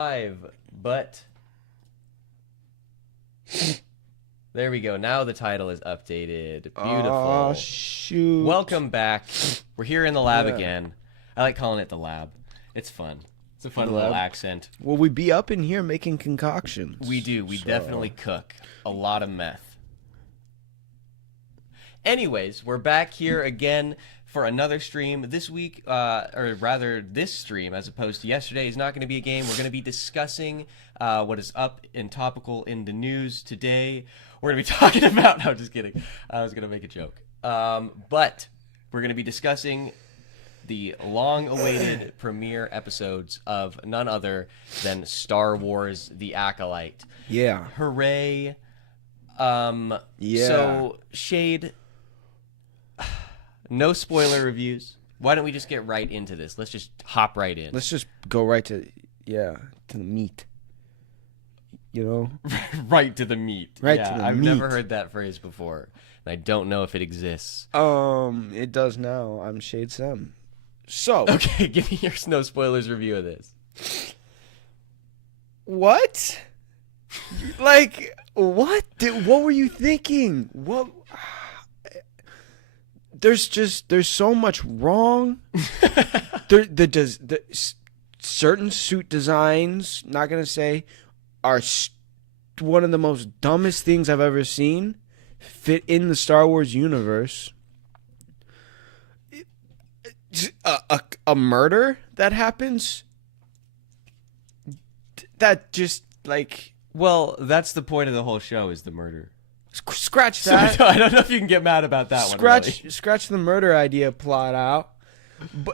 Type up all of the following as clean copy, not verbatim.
Live, but there we go. Now the title is updated. Beautiful. Oh, shoot. Welcome back. We're here in the lab Yeah. again. I like calling it the lab. It's fun. It's a fun The little lab. accent. Well, we be up in here making concoctions. We do. We So- definitely cook a lot of meth. Anyways, we're back here again for another stream. This week, or rather this stream, as opposed to yesterday, is not going to be a game. We're going to be discussing what is up and topical in the news today. We're going to be talking about... No, just kidding. I was going to make a joke. But we're going to be discussing the long-awaited premiere episodes of none other than Star Wars: The Acolyte. Yeah. Hooray. Yeah. So, Shade, no spoiler reviews. Why don't we just get right into this? Let's just hop right in. Let's just go right to the meat. You know? Right to the meat. Right yeah, to the I've meat. never heard that phrase before, and I don't know if it exists. It does now. I'm Shade Sam. So. Okay, give me your no spoilers review of this. What? Like, what? What were you thinking? What? There's so much wrong. Certain suit designs, not gonna say, are one of the most dumbest things I've ever seen fit in the Star Wars universe. A murder that happens. That just like. Well, that's the point of the whole show, is the murder. Scratch So that. I don't know if you can get mad about that one. Really. Scratch the murder idea plot out,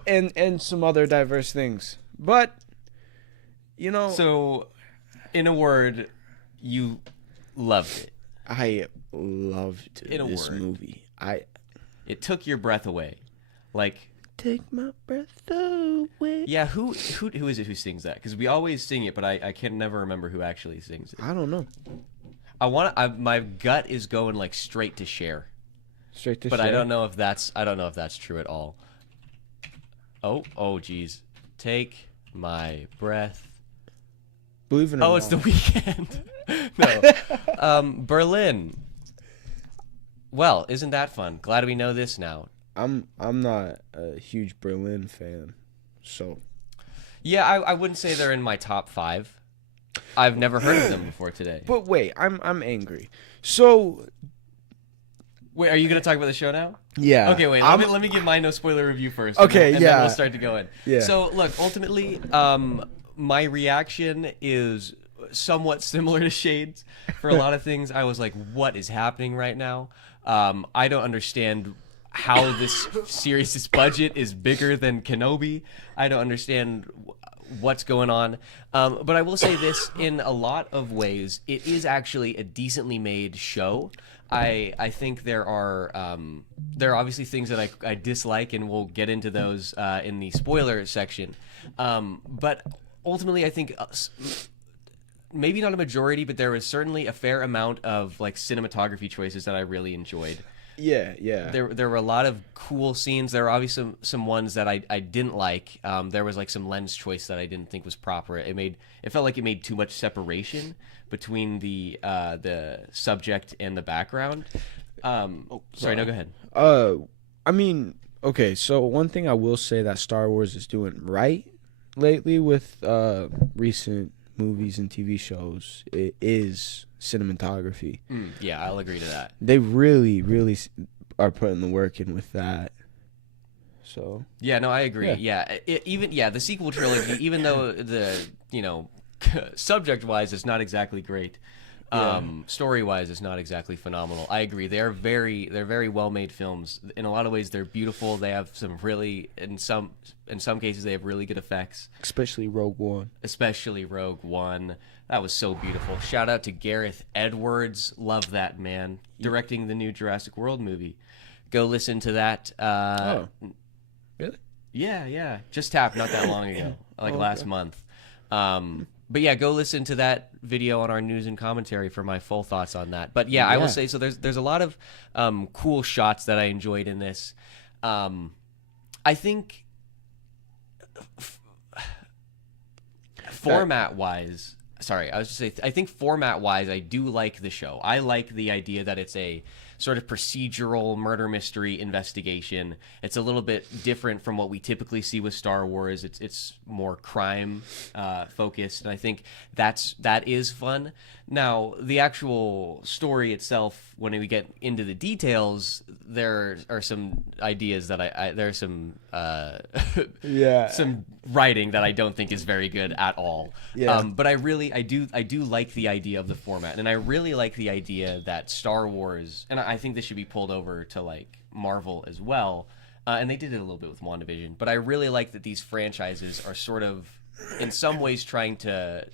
and some other diverse things. But you know, So, in a word, you loved it. I loved In a this word. movie. It took your breath away. Like, Take my breath away. yeah, who is it who sings that? Because we always sing it, but I can never remember who actually sings it. I don't know. My gut is going like straight to Cher, Straight to but Cher. I don't know if that's true at all. Oh, geez. Take my breath. Believe it or not. Oh, it's The Weeknd. No, Berlin. Well, isn't that fun? Glad we know this now. I'm not a huge Berlin fan, so Yeah, I wouldn't say they're in my top 5. I've never heard of them before today. But wait, I'm angry. So Wait, are you going to talk about the show now? yeah. Okay, wait. Let me give my no spoiler review first. Okay, and yeah. then we'll start to go in. Yeah. So, look, ultimately, my reaction is somewhat similar to Shade's. For a lot of things, I was like, what is happening right now? I don't understand how this series' budget is bigger than Kenobi. I don't understand what's going on. But I will say this, in a lot of ways, it is actually a decently made show. I think there are obviously things that I dislike, and we'll get into those in the spoiler section. But ultimately, I think maybe not a majority, but there was certainly a fair amount of like cinematography choices that I really enjoyed. Yeah. There were a lot of cool scenes. There were obviously some ones that I didn't like. There was like some lens choice that I didn't think was proper. It felt like it made too much separation between the subject and the background. Sorry, no, go ahead. I mean, okay, so one thing I will say that Star Wars is doing right lately with recent movies and TV shows is cinematography. Yeah, I'll agree to that. They really, really are putting the work in with that. So Yeah, no, I agree. Yeah, even the sequel trilogy, even though the subject-wise it's not exactly great, story-wise it's not exactly phenomenal. I agree. They're very well-made films. In a lot of ways, they're beautiful. They have some really, in some cases, they have really good effects. especially Rogue One. Especially Rogue One. That was so beautiful. Shout out to Gareth Edwards. Love that man. Directing the new Jurassic World movie. Go listen to that. Really? Yeah. Just tapped not that long ago, like Oh, last okay. month. But yeah, go listen to that video on our news and commentary for my full thoughts on that. But yeah, I will say, so there's a lot of cool shots that I enjoyed in this. I think Format-wise, sorry, I was just saying, I think format-wise, I do like the show. I like the idea that it's a sort of procedural murder mystery investigation. It's a little bit different from what we typically see with Star Wars. It's more crime focused, and I think that is fun. Now, the actual story itself, when we get into the details, there are some ideas that there's some Yeah. some writing that I don't think is very good at all. Yeah. But I do like the idea of the format, and I really like the idea that Star Wars, and I think this should be pulled over to like Marvel as well, and they did it a little bit with WandaVision. But I really like that these franchises are sort of, in some ways, trying to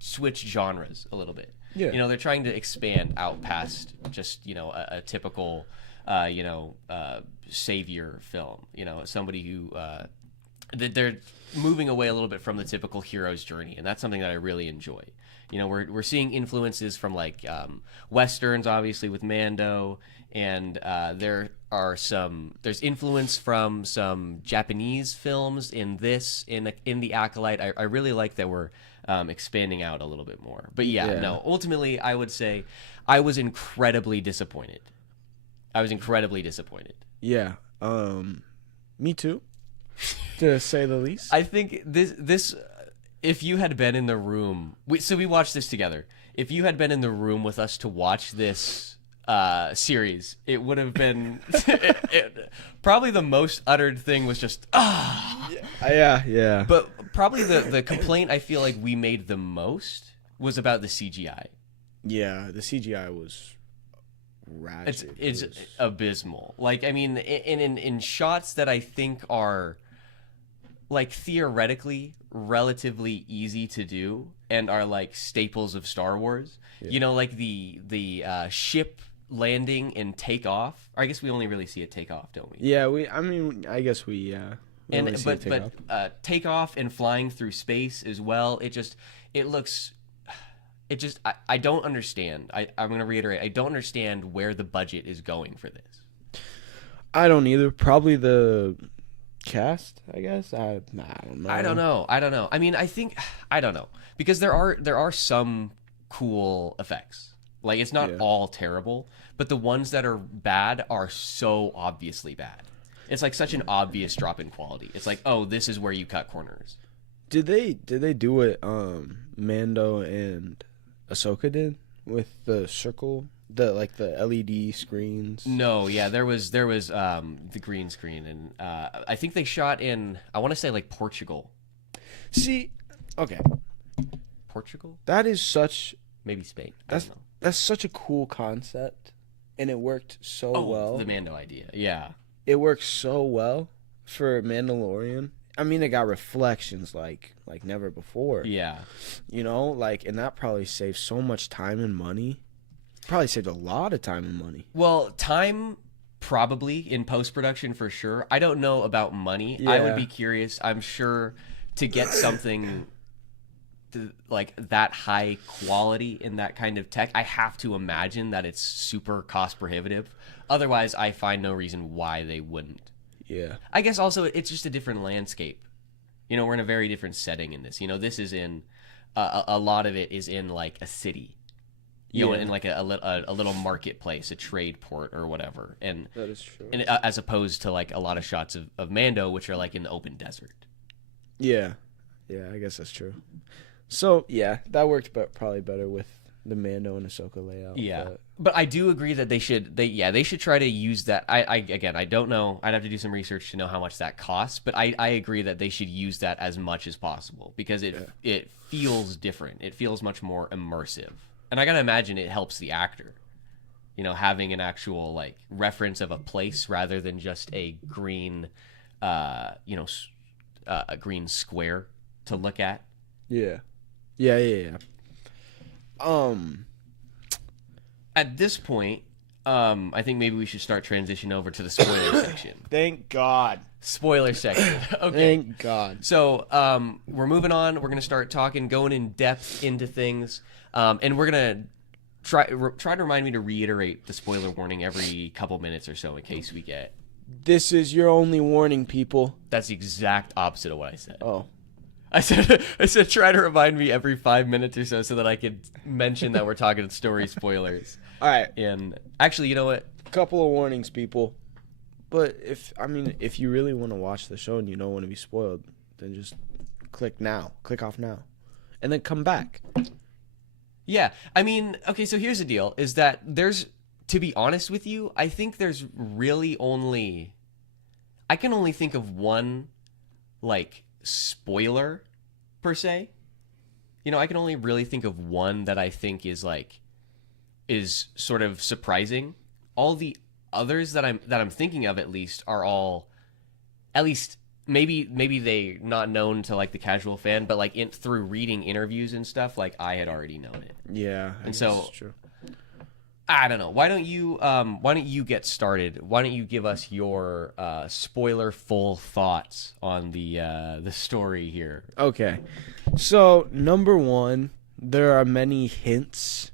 switch genres a little bit. Yeah. You know, they're trying to expand out past just, you know, a typical, savior film. You know, somebody who they're moving away a little bit from the typical hero's journey, and that's something that I really enjoy. You know, we're seeing influences from like westerns, obviously with Mando, and there's influence from some Japanese films in the Acolyte. I really like that we're expanding out a little bit more. But yeah, no, ultimately I would say I was incredibly disappointed. Yeah. Me too. To say the least. I think this if you had been in the room, we watched this together. If you had been in the room with us to watch this series, it would have been probably the most uttered thing was just Yeah. But probably the complaint I feel like we made the most was about the CGI. Yeah, the CGI was ratchet. It's abysmal. Like, I mean, in shots that I think are like theoretically relatively easy to do and are like staples of Star Wars. Yeah. You know, like the ship landing and take off. Or I guess we only really see it take off, don't we? Yeah, I guess we take off and flying through space as well. I don't understand. I'm going to reiterate. I don't understand where the budget is going for this. I don't either. Probably the cast, I guess. I don't know. I don't know. I mean, I don't know, because there are some cool effects. Like, it's not all terrible, but the ones that are bad are so obviously bad. It's like such an obvious drop in quality. It's like, oh, this is where you cut corners. Did they do what Mando and Ahsoka did with the circle, the LED screens? No, yeah, there was the green screen, and I think they shot in, I want to say, like, Portugal. See, okay, Portugal? That is such, maybe Spain. That's such a cool concept, and it worked so well. The Mando idea, yeah. It worked so well for Mandalorian. I mean, it got reflections like never before. Yeah. You know, like, and that probably saved so much time and money. Probably saved a lot of time and money. Well, time probably in post-production for sure. I don't know about money. Yeah. I would be curious, I'm sure, to get something like that high quality in that kind of tech. I have to imagine that it's super cost prohibitive. Otherwise, I find no reason why they wouldn't. Yeah. I guess also it's just a different landscape. You know, we're in a very different setting in this. You know, this is in a lot of it is in like a city. You know, in like a little marketplace, a trade port or whatever. And that is true. And as opposed to like a lot of shots of Mando, which are like in the open desert. Yeah. Yeah, I guess that's true. So, yeah, that worked probably better with the Mando and Ahsoka layout. Yeah. But I do agree that they should try to use that. I don't know. I'd have to do some research to know how much that costs, but I agree that they should use that as much as possible, because it feels different. It feels much more immersive. And I got to imagine it helps the actor. You know, having an actual like reference of a place rather than just a green a green square to look at. Yeah. At this point, I think maybe we should start transitioning over to the spoiler section. Thank God. Spoiler section. Okay. Thank God. So we're moving on. We're gonna start going in depth into things, and we're gonna try to remind me to reiterate the spoiler warning every couple minutes or so in case we get. This is your only warning, people. That's the exact opposite of what I said. Oh. I said try to remind me every 5 minutes or so that I could mention that we're talking story spoilers. All right. And actually, you know what? Couple of warnings, people. But if you really want to watch the show and you don't want to be spoiled, then just click off now, and then come back. Yeah, I mean, okay, so here's the deal, is that there's, to be honest with you, I think there's really only, I can only think of one, like, spoiler, per se. You know, I can only really think of one that I think is, like, is sort of surprising. All the others that I'm thinking of, at least, are all, at least, maybe they not known to, like, the casual fan, but, like, through reading interviews and stuff, like, I had already known it. Yeah, and so it's true. I don't know. Why don't you get started? Why don't you give us your spoiler full thoughts on the story here? Okay, so number one, there are many hints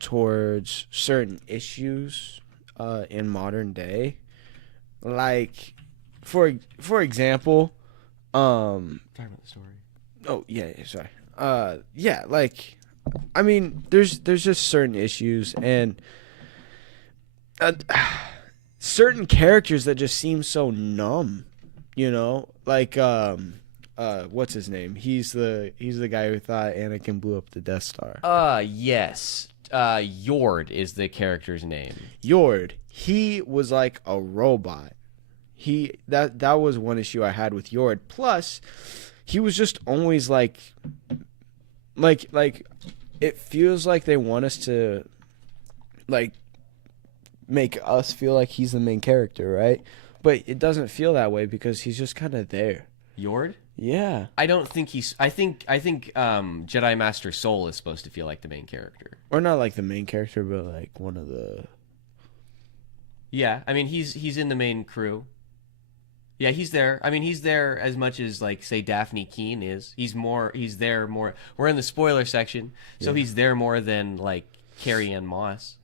towards certain issues in modern day, like for example, Talking about the story. oh yeah, sorry, yeah, like, I mean, there's just certain issues and certain characters that just seem so numb, you know, like what's his name? He's the guy who thought Anakin blew up the Death Star. Yes. Yord is the character's name. Yord, he was like a robot. That was one issue I had with Yord. Plus, he was just always like it feels like they want us to, like, make us feel like he's the main character, right? But it doesn't feel that way because he's just kind of there. Yord? Yeah. I don't think he's. I think Jedi Master Soul is supposed to feel like the main character. Or not like the main character, but like one of the. Yeah, I mean he's in the main crew. Yeah, he's there. I mean, he's there as much as, like, say, Daphne Keene is. He's there more. We're in the spoiler section, so he's there more than, like, Carrie Ann Moss.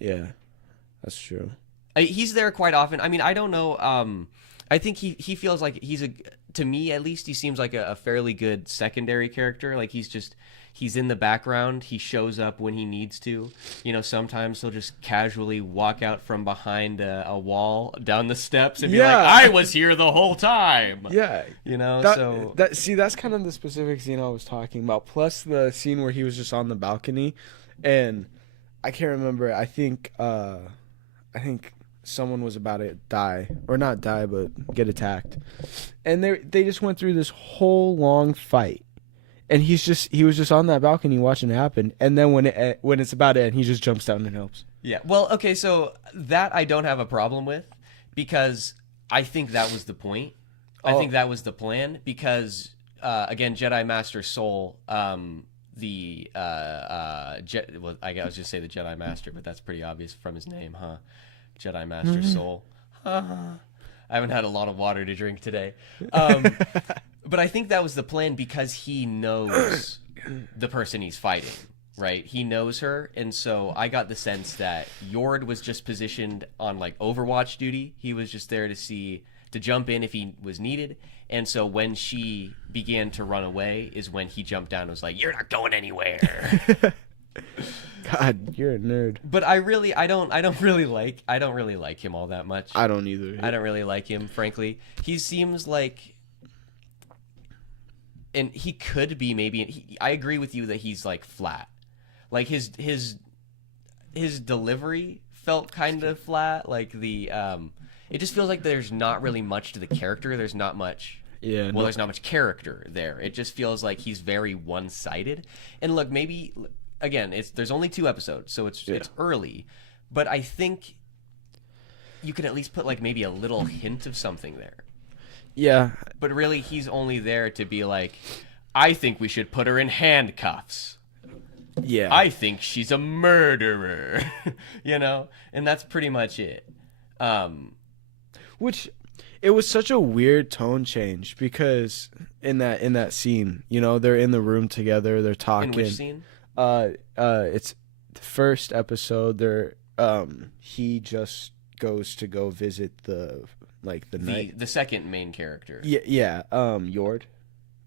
Yeah, that's true. He's there quite often. I mean, I don't know. I think he feels like to me at least, he seems like a fairly good secondary character. Like, he's in the background. He shows up when he needs to. You know, sometimes he'll just casually walk out from behind a wall down the steps and be like, I was here the whole time. Yeah. You know, that's kind of the specific scene I was talking about. Plus the scene where he was just on the balcony, and I can't remember. I think someone was about to die, or not die, but get attacked, and they just went through this whole long fight. And he was just on that balcony watching it happen, and then when it's about to end, he just jumps down and helps. Yeah. Well, okay, so that I don't have a problem with, because I think that was the point. I think that was the plan, because again, Jedi Master Soul, well, I was just say the Jedi Master, but that's pretty obvious from his name, huh? Jedi Master Soul. I haven't had a lot of water to drink today. But I think that was the plan because he knows the person he's fighting, right? He knows her, and so I got the sense that Yord was just positioned on, like, Overwatch duty. He was just there to jump in if he was needed, and so when she began to run away is when he jumped down and was like, "You're not going anywhere." God, you're a nerd. But I don't really like him all that much. I don't either. I don't really like him, frankly. He seems like, and he could be maybe. I agree with you that he's, like, flat. Like his delivery felt kind of flat. Like it just feels like there's not really much to the character. There's not much. Yeah. Well, there's not much character there. It just feels like he's very one-sided. And look, maybe again, there's only 2 episodes, so it's early, but I think you could at least put, like, maybe a little hint of something there. Yeah. But really, he's only there to be like, I think we should put her in handcuffs. Yeah. I think she's a murderer. You know? And that's pretty much it. Which, it was such a weird tone change, because in that scene, you know, they're in the room together, they're talking. In which scene? It's the first episode. He just goes to go visit like the knight. The second main character. Yeah. Yord,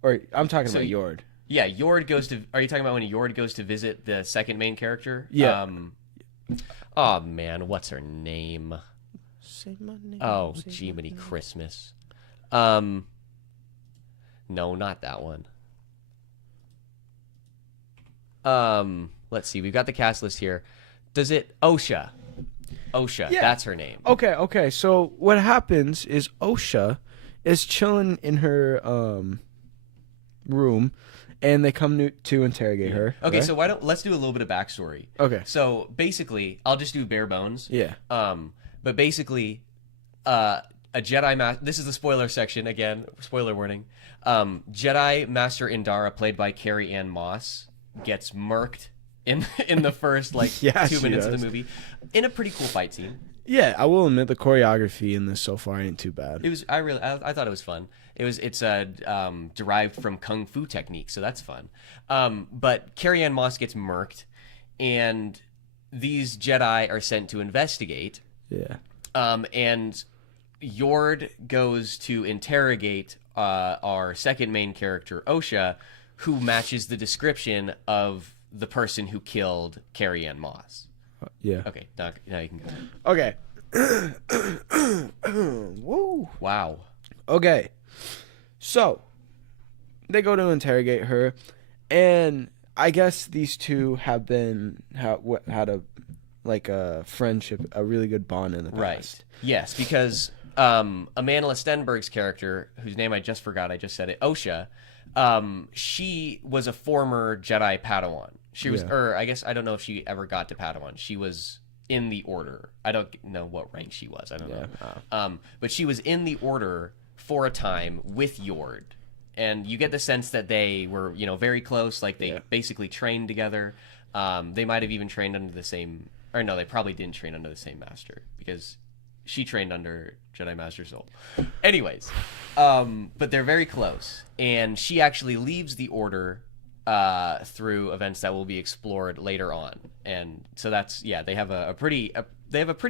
or I'm talking about Yord. Yeah, Yord goes to. Are you talking about when Yord goes to visit the second main character? Yeah. Oh man, what's her name? Say my name. Oh, Jiminy Christmas. No, not that one. Let's see. We've got the cast list here. Does it Osha? Osha, Yeah. that's her name. Okay. So what happens is Osha is chilling in her room, and they come to interrogate her. Okay, right? so let's do a little bit of backstory. Okay. So basically, I'll just do bare bones. Yeah. But basically, a Jedi this is the spoiler section again. Spoiler warning. Jedi Master Indara, played by Carrie Ann Moss, gets murked in the first Yeah, 2 minutes of does. the movie in a pretty cool fight scene. Yeah, I will admit the choreography in this so far ain't too bad. It was I thought it was fun. It's derived from kung fu techniques, so that's fun. But Carrie Ann Moss gets murked, and these Jedi are sent to investigate. Yeah. And Yord goes to interrogate our second main character, Osha, who matches the description of the person who killed Carrie Ann Moss. Yeah. Okay, now you can go. Okay. Woo. Wow. Okay. So they go to interrogate her, and I guess these two have had a friendship, a really good bond in the past. Right. Yes, because Amandla Stenberg's character, whose name I just forgot, I just said it, Osha, she was a former Jedi Padawan. She was, or I guess I don't know if she ever got to Padawan. She was in the Order. I don't know what rank she was. I don't know. But she was in the Order for a time with Yord, and you get the sense that they were, very close. Like they basically trained together. They might have even trained under the same, or no, they probably didn't train under the same master because she trained under Jedi Master Soul. Anyways, but they're very close, and she actually leaves the Order through events that will be explored later on, and so they have a pretty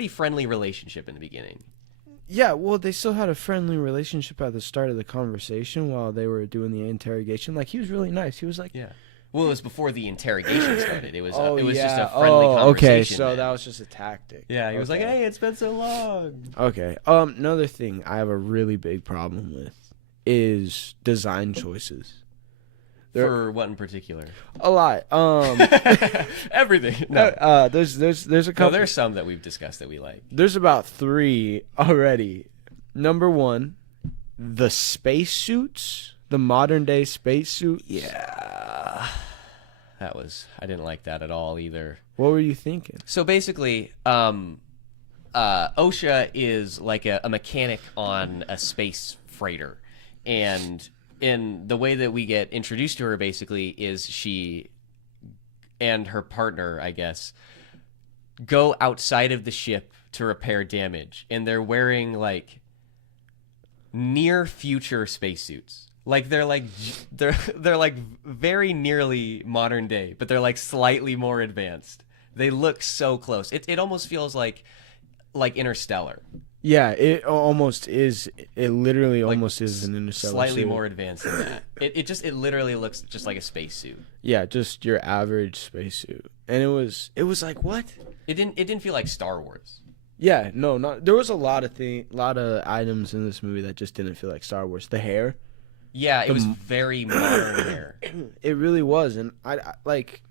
friendly relationship in the beginning. Yeah, well, they still had a friendly relationship at the start of the conversation while they were doing the interrogation. Like, he was really nice. He was like, Well, it was before the interrogation started. It was yeah. just a friendly conversation. Okay, so then. that was just a tactic. Yeah, he was like, "Hey, it's been so long." Okay. Another thing I have a really big problem with is design choices. For what in particular? A lot. Everything. No. There's a couple. No, there's some that we've discussed that we like. There's about 3 already. Number 1, the spacesuits, the modern day spacesuits. Yeah. I didn't like that at all either. What were you thinking? So basically, Osha is like a mechanic on a space freighter, and in the way that we get introduced to her, basically, is she and her partner, I guess, go outside of the ship to repair damage, and they're wearing like near future spacesuits. Like they're like very nearly modern day, but they're like slightly more advanced. They look so close. It almost feels like Interstellar. Yeah, it almost is. It literally almost is an Interstellar. Slightly suit. more advanced than that. It literally looks just like a spacesuit. Yeah, just your average spacesuit. And it was like, what? It didn't feel like Star Wars. Yeah, no, not. There was a lot of items in this movie that just didn't feel like Star Wars. The hair. Yeah, it was very modern hair. It really was, and I like.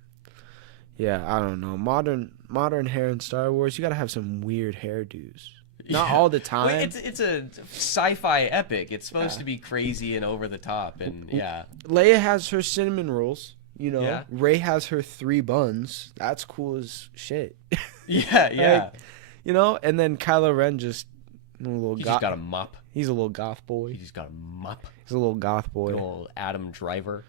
Yeah, I don't know. Modern hair in Star Wars, you gotta have some weird hairdos. Not all the time. Well, it's a sci-fi epic. It's supposed to be crazy and over the top, and yeah. Leia has her cinnamon rolls. Yeah. Rey has her 3 buns. That's cool as shit. Yeah. And then Kylo Ren just He just got a mop. He's a little goth boy. He just got a mop. He's a little goth boy. Little Adam Driver.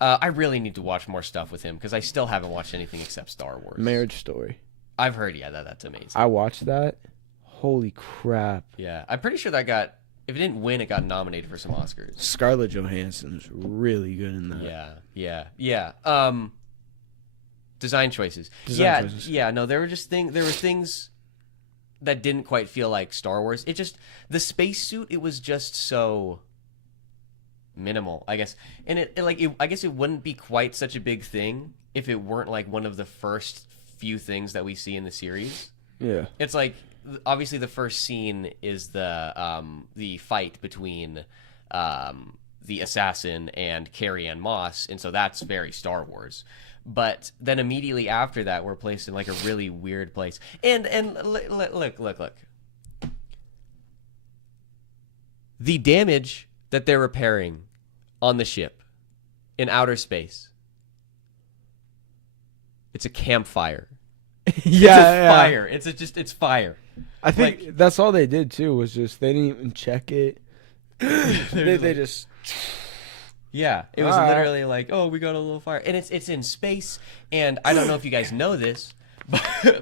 I really need to watch more stuff with him because I still haven't watched anything except Star Wars. Marriage Story. I've heard, that's amazing. I watched that. Holy crap. Yeah, I'm pretty sure that if it didn't win, it got nominated for some Oscars. Scarlett Johansson's really good in that. Yeah. Design choices. Design choices. Yeah, no, there were things that didn't quite feel like Star Wars. It just the spacesuit. It was just so minimal, I guess. And I guess it wouldn't be quite such a big thing if it weren't like one of the first few things that we see in the series. Yeah. It's like obviously the first scene is the fight between the assassin and Carrie-Anne Moss, and so that's very Star Wars. But then immediately after that, we're placed in like a really weird place. And look. The damage that they're repairing on the ship in outer space. It's a campfire. Yeah, fire. It's fire. I think that's all they did too. Was just they didn't even check it. they just. Yeah, it was literally like, oh, we got a little fire, and it's in space, and I don't know if you guys know this,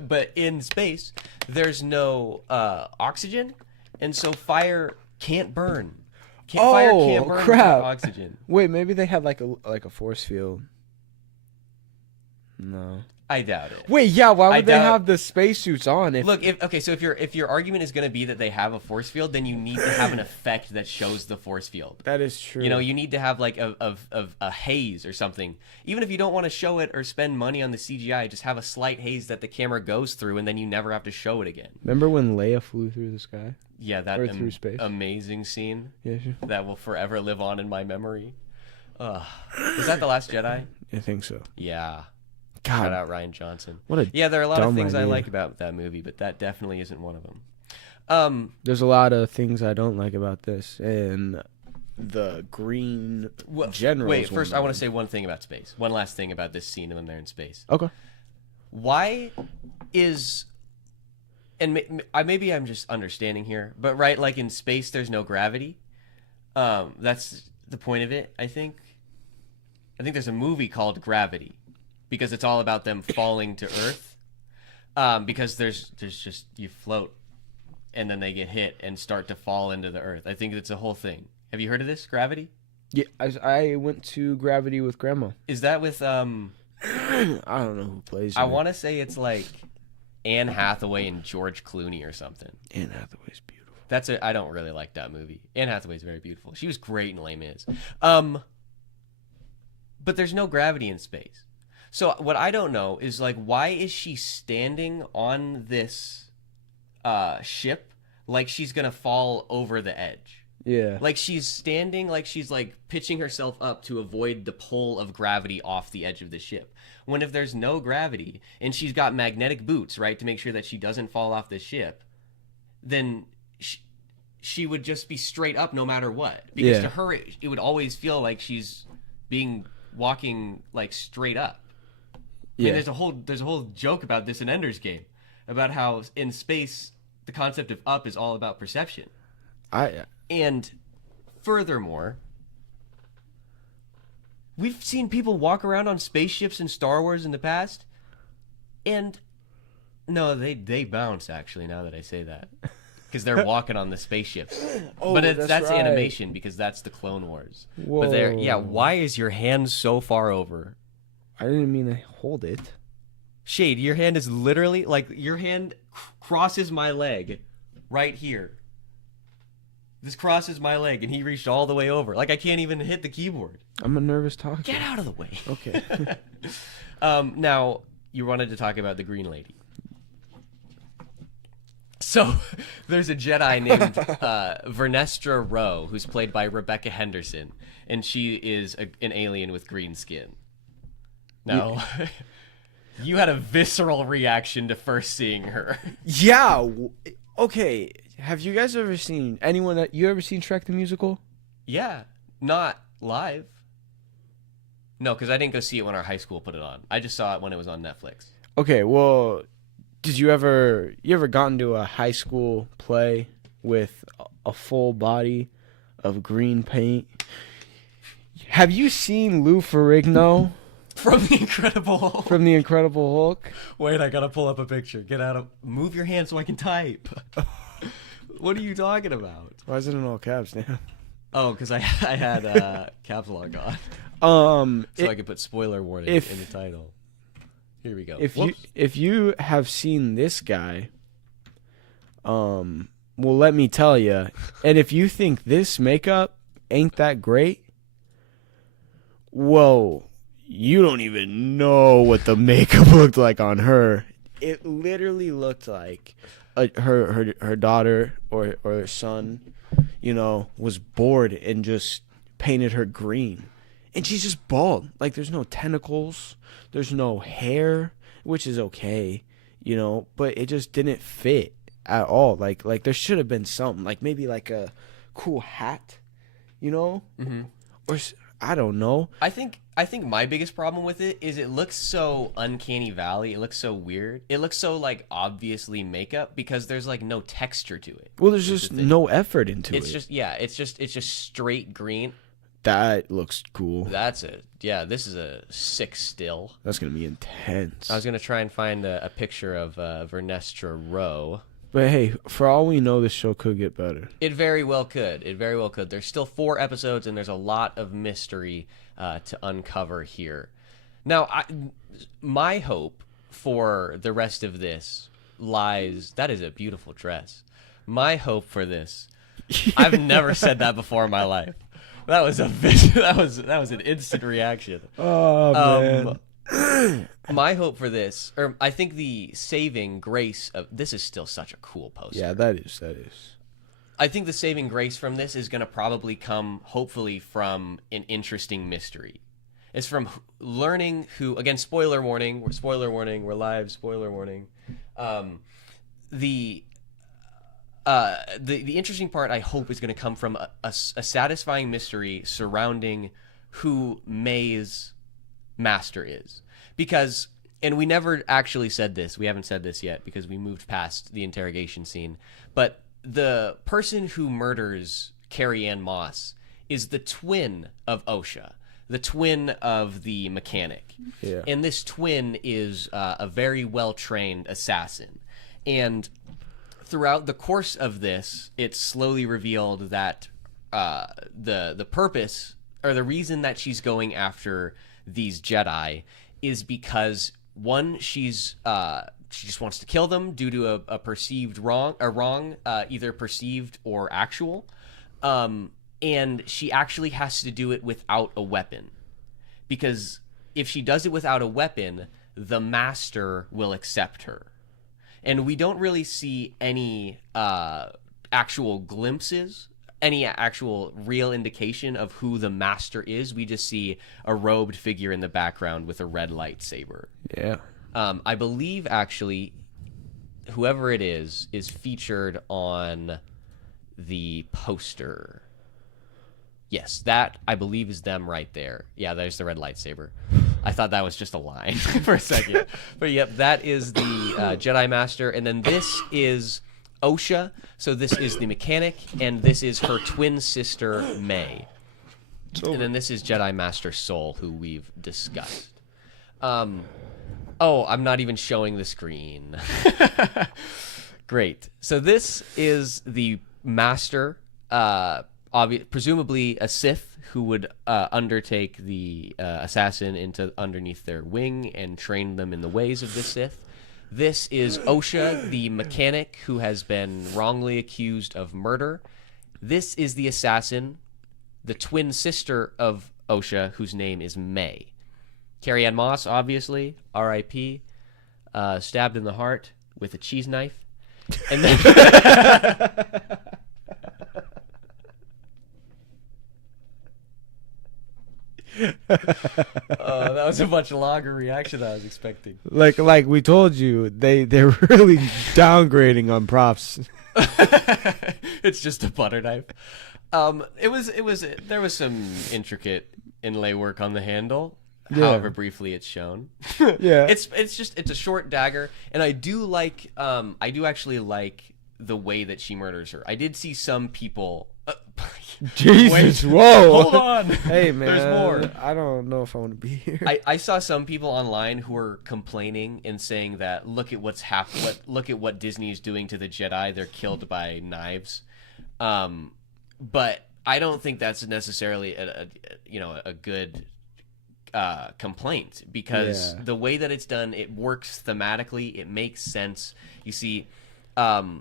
but in space there's no oxygen, and so fire can't burn. Fire can't burn without oxygen. Wait, maybe they had like a force field. No. I doubt it. Wait, yeah, why would they have the spacesuits on? So if your argument is going to be that they have a force field, then you need to have an effect that shows the force field. That is true. You know, you need to have like a haze or something. Even if you don't want to show it or spend money on the CGI, just have a slight haze that the camera goes through, and then you never have to show it again. Remember when Leia flew through the sky? Yeah, that through space. Amazing scene. Yeah, sure. That will forever live on in my memory. Was that The Last Jedi? I think so. Yeah. God. Shout out Ryan Johnson. Yeah, there are a lot of things I like about that movie, but that definitely isn't one of them. There's a lot of things I don't like about this, and the green general. Wait, first I want to say one thing about space. One last thing about this scene when they're in space. Okay. Why is, and maybe I'm just understanding here, but right, like in space there's no gravity. That's the point of it, I think. I think there's a movie called Gravity, because it's all about them falling to Earth. Because there's just, you float, and then they get hit and start to fall into the Earth. I think it's a whole thing. Have you heard of this, Gravity? Yeah, I went to Gravity with Grandma. Is that with I don't know who plays it. I want to say it's like Anne Hathaway and George Clooney or something. Anne Hathaway's beautiful. I don't really like that movie. Anne Hathaway's very beautiful. She was great in Les Mis. But there's no gravity in space. So what I don't know is, like, why is she standing on this ship like she's going to fall over the edge? Yeah. Like she's standing like she's, like, pitching herself up to avoid the pull of gravity off the edge of the ship. When if there's no gravity and she's got magnetic boots, right, to make sure that she doesn't fall off the ship, then she would just be straight up no matter what. Because to her, it would always feel like she's walking, like, straight up. I mean, there's a whole joke about this in Ender's Game, about how in space the concept of up is all about perception. And furthermore, we've seen people walk around on spaceships in Star Wars in the past, and no, they bounce, actually, now that I say that, because they're walking on the spaceships. But that's right. animation, because that's the Clone Wars. Whoa. But why is your hand so far over? I didn't mean to hold it. Shade, your hand is literally, like, your hand crosses my leg right here. This crosses my leg, and he reached all the way over. Like, I can't even hit the keyboard. I'm a nervous talker. Get out of the way. Okay. Now, you wanted to talk about the Green Lady. So, there's a Jedi named Vernestra Rowe, who's played by Rebecca Henderson, and she is an alien with green skin. Now, you had a visceral reaction to first seeing her. Yeah. Okay. Have you guys ever seen you ever seen Shrek the Musical? Yeah. Not live. No, because I didn't go see it when our high school put it on. I just saw it when it was on Netflix. Okay, well, did you ever gotten to a high school play with a full body of green paint? Have you seen Lou Ferrigno? From The Incredible Hulk. From The Incredible Hulk. Wait, I gotta pull up a picture. Move your hand so I can type. What are you talking about? Why is it in all caps now? Oh, because I had caps lock on. So I could put spoiler warning in the title. Here we go. If you have seen this guy, Well, let me tell you. And if you think this makeup ain't that great, well, you don't even know what the makeup looked like on her. It literally looked like her daughter or her son, was bored and just painted her green. And she's just bald. Like, there's no tentacles, there's no hair, which is okay, but it just didn't fit at all. Like there should have been something, like maybe like a cool hat, Mm-hmm. or I don't know. I think my biggest problem with it is it looks so uncanny valley. It looks so weird. It looks so like obviously makeup because there's like no texture to it. Well, there's just no effort into It's it. it's just straight green. That looks cool. This is a 6 still. That's gonna be intense. I was gonna try and find a picture of Vernestra Rowe. But hey, for all we know, this show could get better. It very well could. There's still 4 episodes, and there's a lot of mystery to uncover here. Now, my hope for the rest of this lies. That is a beautiful dress. My hope for this. I've never said that before in my life. That was that was an instant reaction. Oh man. My hope for this, or I think the saving grace of this is still such a cool poster. Yeah, that is. I think the saving grace from this is going to probably come, hopefully, from an interesting mystery. It's from learning who, again, spoiler warning, we're live, spoiler warning. The interesting part, I hope, is going to come from a satisfying mystery surrounding who May's master is. Because, and we never actually said this, we haven't said this yet because we moved past the interrogation scene, but the person who murders Carrie Ann Moss is the twin of Osha, the twin of the mechanic. Yeah. And this twin is a very well-trained assassin. And throughout the course of this, it's slowly revealed that the purpose, or the reason that she's going after these Jedi is because, one, she just wants to kill them due to a perceived wrong, either perceived or actual, and she actually has to do it without a weapon, because if she does it without a weapon, the master will accept her. And we don't really see any actual glimpses, any actual real indication of who the master is. We just see a robed figure in the background with a red lightsaber. Yeah. I believe, actually, whoever it is featured on the poster. Yes, that, I believe, is them right there. Yeah, there's the red lightsaber. I thought that was just a line for a second. But yep, that is the Jedi Master. And then this is Osha. So this is the mechanic, and this is her twin sister, May. And then this is Jedi Master Soul, who we've discussed. Oh, I'm not even showing the screen. Great. So this is the Master, presumably a Sith who would undertake the assassin into underneath their wing and train them in the ways of the Sith. This is Osha, the mechanic who has been wrongly accused of murder. This is the assassin, the twin sister of Osha, whose name is May. Carrie Ann Moss, obviously, R.I.P., stabbed in the heart with a cheese knife. And then... that was a much longer reaction than I was expecting. Like we told you, they're really downgrading on props. It's just a butter knife. There was some intricate inlay work on the handle. Yeah. However briefly it's shown. Yeah. It's a short dagger, and I do actually like the way that she murders her. I did see some people Jesus, wait, whoa. hold on. Hey man, there's more. I don't know if I want to be here. I saw some people online who were complaining and saying that look at what's look at what Disney is doing to the Jedi. They're killed by knives. But I don't think that's necessarily a good complaint, because the way that it's done, it works thematically. It makes sense. You see,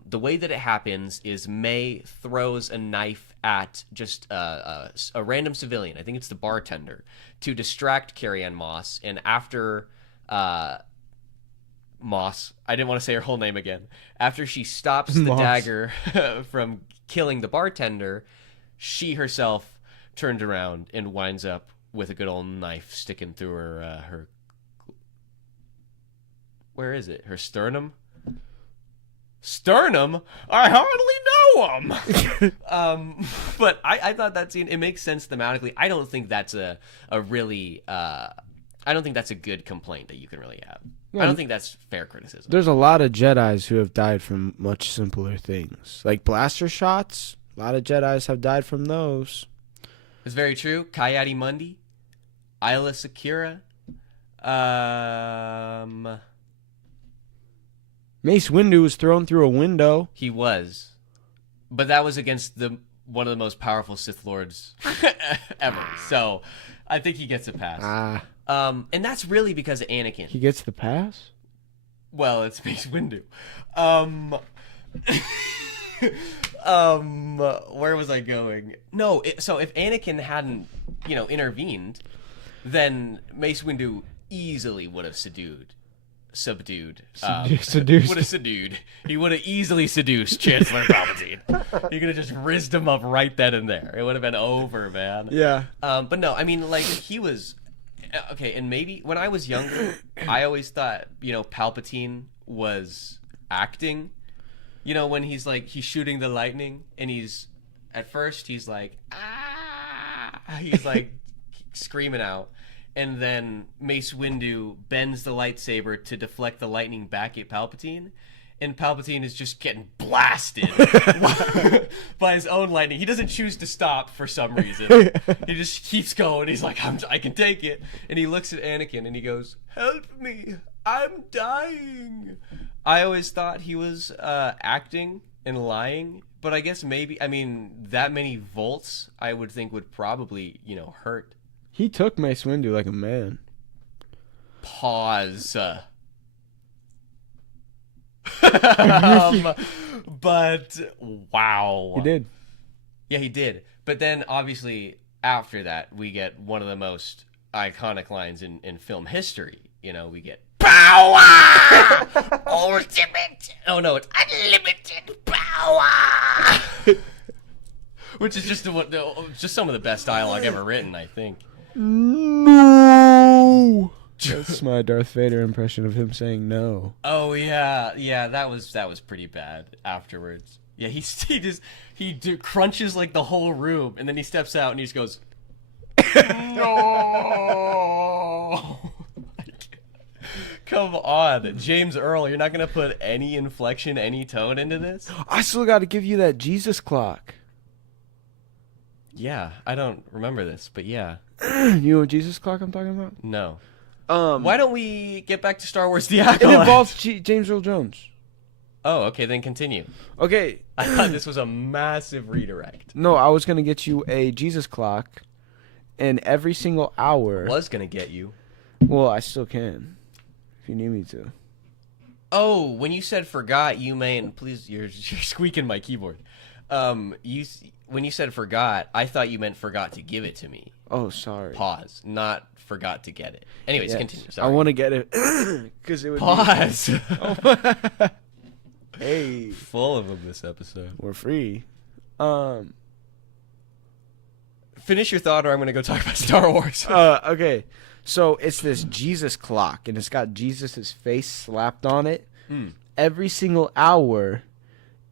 the way that it happens is May throws a knife at just a random civilian. I think it's the bartender, to distract Carrie-Anne Moss. And after Moss, I didn't want to say her whole name again. After she stops the dagger from killing the bartender, she herself turned around and winds up with a good old knife sticking through her where is it? Her sternum? Sternum? I hardly know him. But I thought that scene, it makes sense thematically. I don't think that's a really I don't think that's a good complaint that you can really have. Yeah, I don't think that's fair criticism. There's a lot of Jedis who have died from much simpler things, like blaster shots. A lot of Jedis have died from those. It's very true. Coyote Mundi, Isla Sakura, Mace Windu was thrown through a window. He was, but that was against one of the most powerful Sith Lords ever. So, I think he gets a pass. And that's really because of Anakin. He gets the pass? Well, it's Mace Windu. Where was I going? No, so if Anakin hadn't, intervened, then Mace Windu easily would have subdued. Seduced. Would have seduced. He would have easily seduced Chancellor Palpatine. He could have just rizzed him up right then and there. It would have been over, man. Yeah. But no, I mean, like, he was okay. And maybe when I was younger, I always thought, Palpatine was acting. When he's shooting the lightning, and at first he's like, ah, he's like screaming out. And then Mace Windu bends the lightsaber to deflect the lightning back at Palpatine. And Palpatine is just getting blasted by his own lightning. He doesn't choose to stop for some reason. He just keeps going. He's like, I can take it. And he looks at Anakin and he goes, help me. I'm dying. I always thought he was acting and lying. But I guess that many volts I would think would probably, hurt. He took Mace Windu like a man. Pause. But wow. He did. Yeah, he did. But then obviously after that we get one of the most iconic lines in film history. We get power! Ultimate! Oh no, it's unlimited power! Which is just some of the best dialogue ever written, I think. No. That's my Darth Vader impression of him saying no. Oh yeah, that was pretty bad. Afterwards, yeah, he crunches like the whole room, and then he steps out and he just goes, no. Come on, James Earl, you're not gonna put any inflection, any tone into this? I still got to give you that Jesus clock. Yeah, I don't remember this, but yeah. You know what Jesus clock I'm talking about? No. Why don't we get back to Star Wars The Acolyte? It involves James Earl Jones. Oh, okay, then continue. Okay. I thought this was a massive redirect. No, I was going to get you a Jesus clock, and every single hour... Was going to get you. Well, I still can, if you need me to. Oh, when you said forgot, you meant... Please, you're squeaking my keyboard. When you said forgot, I thought you meant forgot to give it to me. Oh, sorry. Pause. Not forgot to get it. Anyways, continue. Sorry. I want to get it because it would Pause. Hey. Full of them this episode. We're free. Finish your thought or I'm going to go talk about Star Wars. Okay. So it's this Jesus clock, and it's got Jesus' face slapped on it. Every single hour,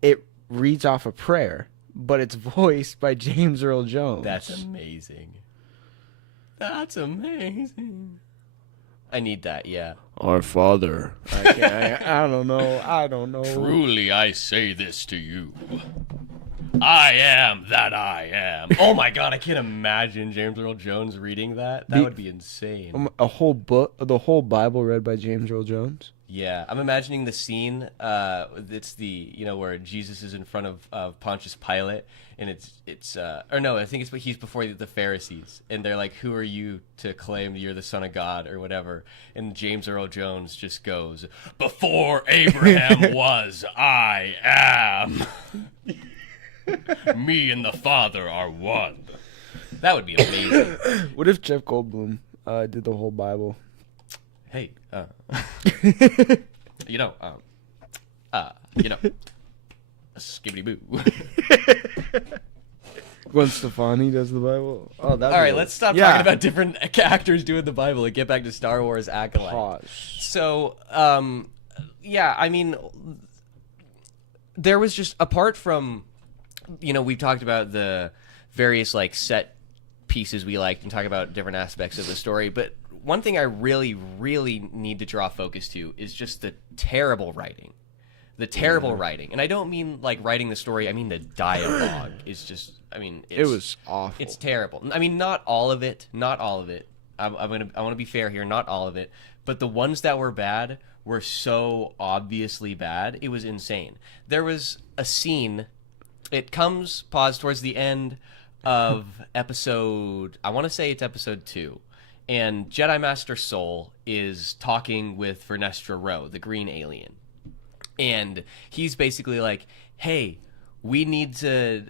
it reads off a prayer, but it's voiced by James Earl Jones. That's amazing. That's amazing. I need that, yeah. Our Father. I don't know. Truly I say this to you. I am that I am. Oh my god, I can't imagine James Earl Jones reading that. That would be insane. A whole book, the whole Bible read by James Earl Jones? Yeah, I'm imagining the scene. It's the where Jesus is in front of Pontius Pilate, and it's or no, I think he's before the Pharisees, and they're like, "Who are you to claim you're the Son of God or whatever?" And James Earl Jones just goes, "Before Abraham was, I am. Me and the Father are one." That would be amazing. What if Jeff Goldblum did the whole Bible? Hey, skibbity boo. Gwen Stefani does the Bible. Oh, that. All right, let's stop talking about different actors doing the Bible and get back to Star Wars Acolyte. Pause. So, yeah, I mean, there was just, apart from, we've talked about the various like set pieces we liked and talk about different aspects of the story, but one thing I really, really need to draw focus to is just the terrible writing. The terrible writing. And I don't mean like writing the story, I mean the dialogue is just, it was awful. It's terrible. I mean, not all of it. Not all of it. I want to be fair here. Not all of it. But the ones that were bad were so obviously bad. It was insane. There was a scene. It comes, pause, towards the end of episode, I want to say it's episode 2. And Jedi Master Soul is talking with Vernestra Rowe, the green alien. And he's basically like, hey, we need to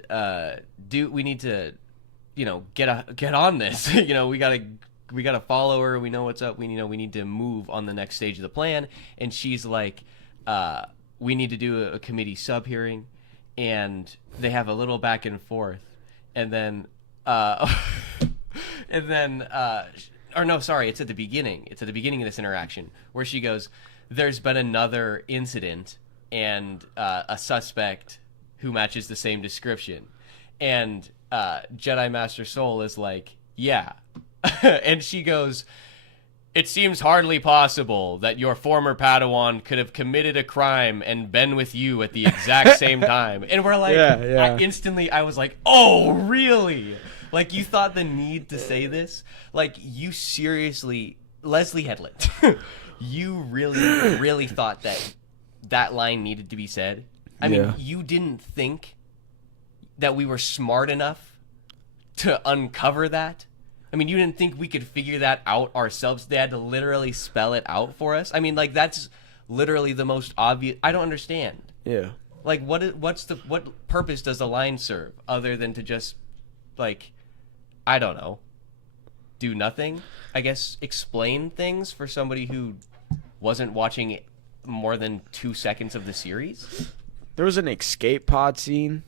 get on this. We gotta follow her. We know what's up. We need to move on the next stage of the plan. And she's like, we need to do a committee sub hearing, and they have a little back and forth, and then or no, sorry, it's at the beginning. It's at the beginning of this interaction where she goes, there's been another incident and a suspect who matches the same description. And Jedi Master Soul is like, yeah. And she goes, it seems hardly possible that your former Padawan could have committed a crime and been with you at the exact same time. And we're like, yeah. I was like, oh, really? Like, you thought the need to say this? Like, you seriously, Leslie Headland, you really, really thought that line needed to be said? I mean, you didn't think that we were smart enough to uncover that? I mean, you didn't think we could figure that out ourselves? They had to literally spell it out for us? I mean, like, that's literally the most obvious. I don't understand. Yeah. Like, what purpose does the line serve other than to just, like, I don't know, do nothing? I guess explain things for somebody who wasn't watching more than 2 seconds of the series? There was an escape pod scene.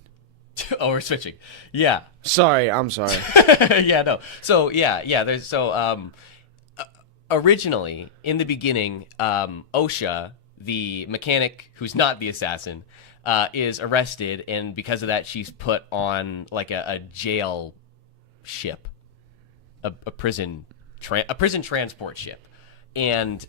Oh, we're switching. Yeah. Sorry, I'm sorry. Yeah, no. So, there's originally in the beginning, Osha, the mechanic who's not the assassin, is arrested, and because of that she's put on like a jail ship, a prison transport ship. And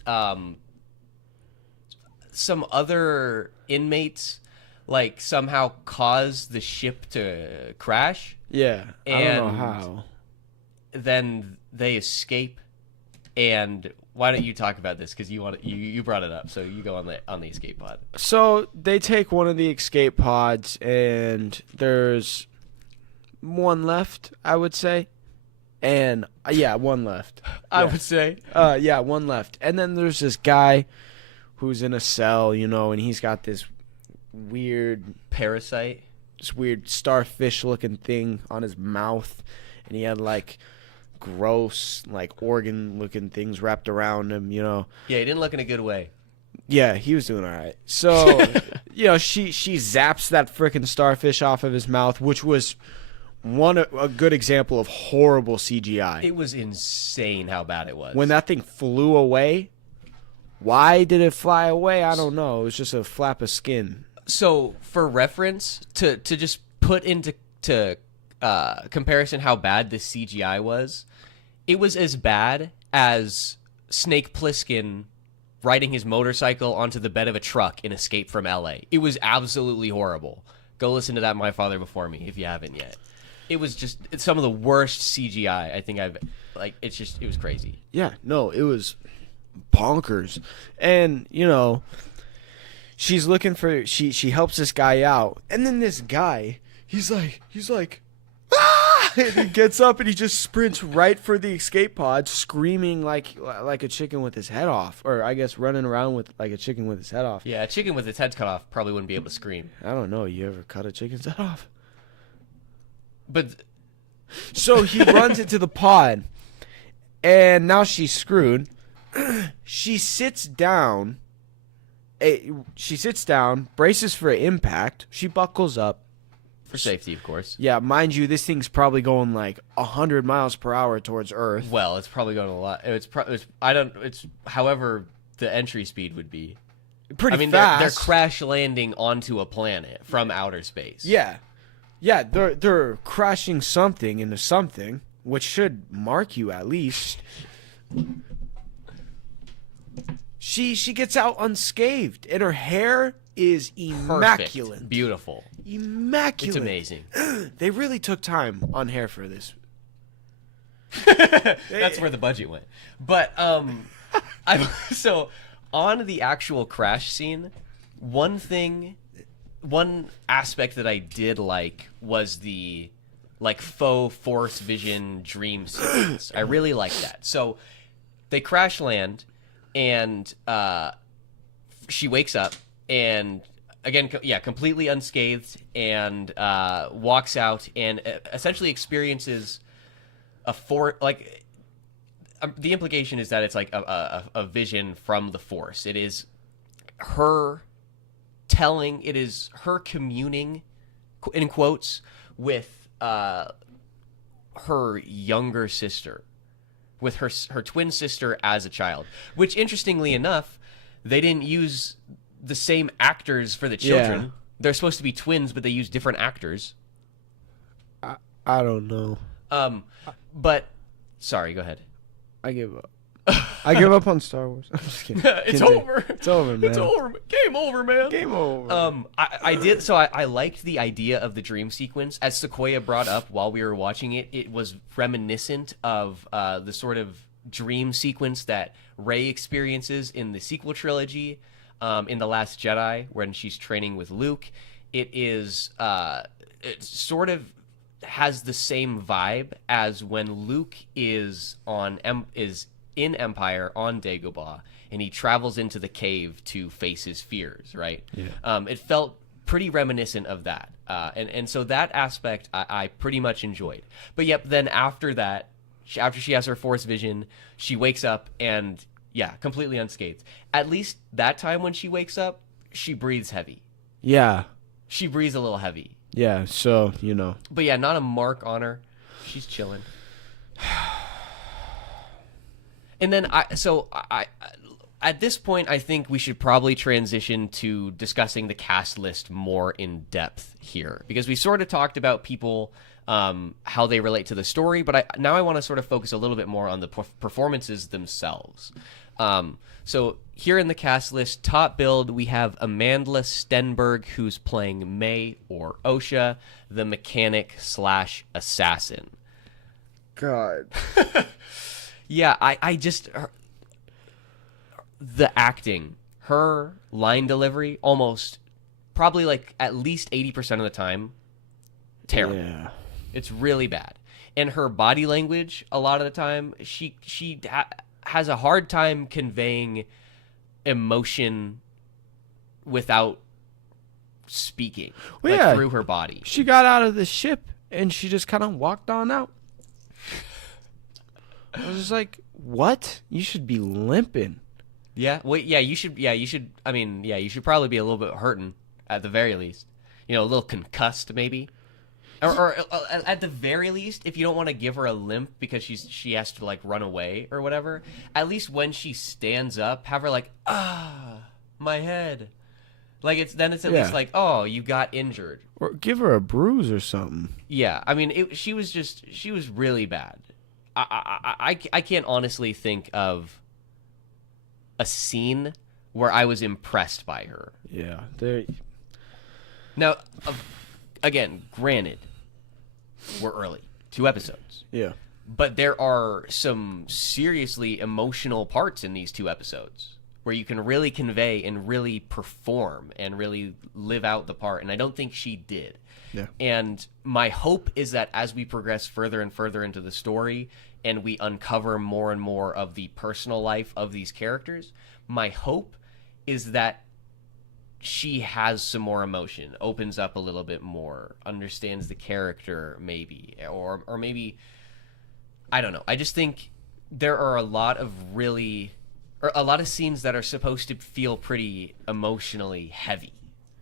some other inmates like somehow cause the ship to crash. Yeah, I don't know And how. then they escape. And why don't you talk about this? Because you brought it up, so you go on the escape pod. So they take one of the escape pods, and there's one left, I would say. And one left. I would say. One left. And then there's this guy who's in a cell, and he's got this weird Parasite. This weird starfish-looking thing on his mouth, and he had like gross, like organ-looking things wrapped around him. Yeah, he didn't look in a good way. Yeah, he was doing all right. So, she zaps that freaking starfish off of his mouth, which was a good example of horrible CGI. It was insane how bad it was. When that thing flew away, why did it fly away? I don't know. It was just a flap of skin. So, for reference, to just put into comparison how bad this CGI was, it was as bad as Snake Plissken riding his motorcycle onto the bed of a truck in Escape from L.A. It was absolutely horrible. Go listen to that My Father Before Me if you haven't yet. It's some of the worst CGI I think it was crazy. Yeah, no, it was bonkers. And, you know, she's looking for, she helps this guy out. And then this guy, he's like, ah! And he gets up and he just sprints right for the escape pod, screaming like a chicken with his head off. Or I guess running around with like a chicken with his head off. Yeah, a chicken with its head cut off probably wouldn't be able to scream. I don't know. You ever cut a chicken's head off? But so he runs into the pod, and now she's screwed. She sits down. She sits down, braces for impact. She buckles up. For safety, of course. Yeah, mind you, this thing's probably going like 100 miles per hour towards Earth. Well, it's probably going a lot. It's however the entry speed would be. Pretty they're fast. crash landing onto a planet from outer space. Yeah, they're crashing something into something, which should mark you at least. She gets out unscathed, and her hair is immaculate. Perfect. Beautiful. Immaculate. It's amazing. They really took time on hair for this. That's where the budget went. But so on the actual crash scene, one aspect that I did like was the like faux force vision dream sequence. I really like that. So they crash land, and she wakes up, and again, completely unscathed, and walks out and essentially experiences the implication is that it's like a vision from the Force. It is her communing, in quotes, with her younger sister, with her twin sister as a child, which interestingly enough, they didn't use the same actors for the children. Yeah. They're supposed to be twins, but they use different actors. I don't know. But sorry, go ahead. I give up. I give up on Star Wars. I'm just kidding. It's over. It's over, man. It's over. Game over, man. Game over. I liked the idea of the dream sequence. As Sequoia brought up while we were watching it, it was reminiscent of the sort of dream sequence that Rey experiences in the sequel trilogy, in The Last Jedi, when she's training with Luke. It sort of has the same vibe as when Luke is in Empire on Dagobah, and he travels into the cave to face his fears, right? Yeah. It felt pretty reminiscent of that. And so that aspect I pretty much enjoyed. But yep, then after that, after she has her Force vision, she wakes up and, yeah, completely unscathed. At least that time when she wakes up, she breathes heavy. Yeah. She breathes a little heavy. Yeah, so, you know. But yeah, not a mark on her. She's chilling. And then I at this point, I think we should probably transition to discussing the cast list more in depth here, because we sort of talked about people, how they relate to the story, but now I want to sort of focus a little bit more on the performances themselves. So here in the cast list, top build, we have Amandla Stenberg, who's playing May, or Osha, the mechanic/assassin. God. Yeah, I just... the acting, her line delivery, almost, probably like at least 80% of the time, terrible. Yeah. It's really bad. And her body language, a lot of the time, she has a hard time conveying emotion without speaking, through her body. She got out of the ship and she just kind of walked on out. I was just like, what? You should be limping. Yeah, well, you should. I mean, you should probably be a little bit hurting at the very least. A little concussed maybe, or at the very least, if you don't want to give her a limp because she has to like run away or whatever, at least when she stands up, have her like, my head, like it's at least like, oh, you got injured, or give her a bruise or something. Yeah, I mean, she was really bad. I can't honestly think of a scene where I was impressed by her. Yeah. Now, again, granted, we're early. 2 episodes. Yeah. But there are some seriously emotional parts in these 2 episodes where you can really convey and really perform and really live out the part. And I don't think she did. Yeah. And my hope is that as we progress further and further into the story and we uncover more and more of the personal life of these characters, my hope is that she has some more emotion, opens up a little bit more, understands the character maybe, or maybe, I don't know. I just think there are a lot of scenes that are supposed to feel pretty emotionally heavy,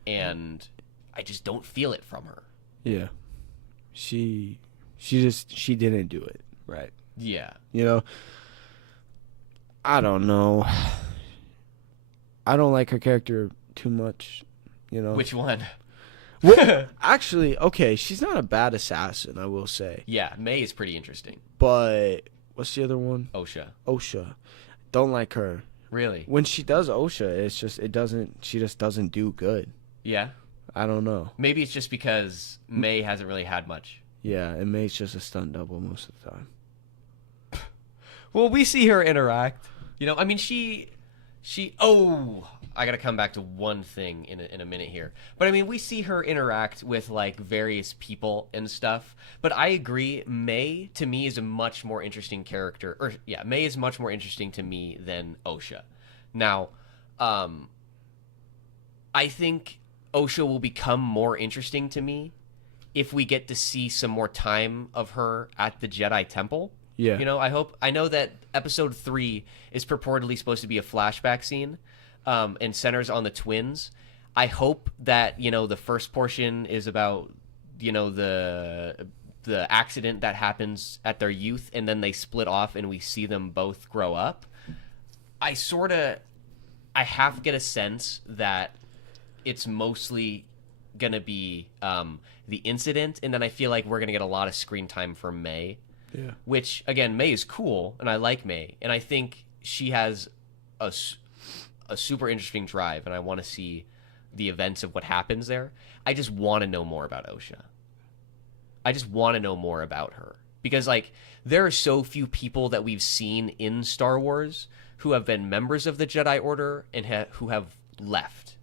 and I just don't feel it from her. Yeah. She didn't do it right. Yeah. You know, I don't know. I don't like her character too much, you know. Which one? Well, actually, okay, she's not a bad assassin, I will say. Yeah, May is pretty interesting. But what's the other one? OSHA. Don't like her. Really? When she does OSHA, she just doesn't do good. Yeah. I don't know. Maybe it's just because May hasn't really had much. Yeah, and May's just a stunt double most of the time. Well, we see her interact. You know, I mean, I got to come back to one thing in a minute here. But I mean, we see her interact with like various people and stuff. But I agree, May to me is a much more interesting character. May is much more interesting to me than OSHA. Now, I think OSHA will become more interesting to me if we get to see some more time of her at the Jedi Temple. Yeah. You know, I know that episode 3 is purportedly supposed to be a flashback scene, and centers on the twins. I hope that, you know, the first portion is about, you know, the accident that happens at their youth, and then they split off and we see them both grow up. I half get a sense that it's mostly gonna be the incident, and then I feel like we're gonna get a lot of screen time for May. Yeah. Which, again, May is cool, and I like May. And I think she has a super interesting drive, and I want to see the events of what happens there. I just want to know more about OSHA. I just want to know more about her. Because, like, there are so few people that we've seen in Star Wars who have been members of the Jedi Order and who have left.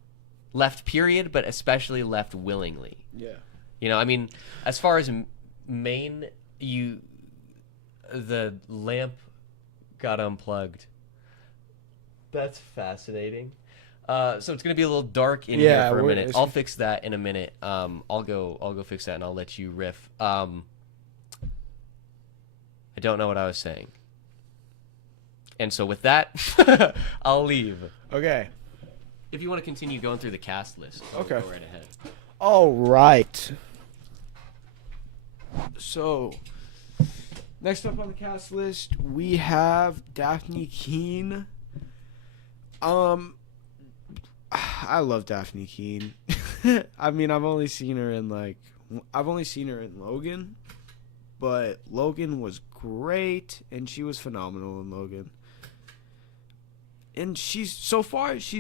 Left, period, but especially left willingly. Yeah. You know, I mean, as far as main, the lamp got unplugged. That's fascinating. So it's gonna be a little dark in here for a minute. I'll fix that in a minute. I'll go fix that, and I'll let you riff. I don't know what I was saying. And so with that, I'll leave. Okay. If you want to continue going through the cast list, okay. Go right ahead. All right. So, next up on the cast list, we have Daphne Keane. I love Daphne Keane. I mean, I've only seen her in Logan, but Logan was great, and she was phenomenal in Logan. And she's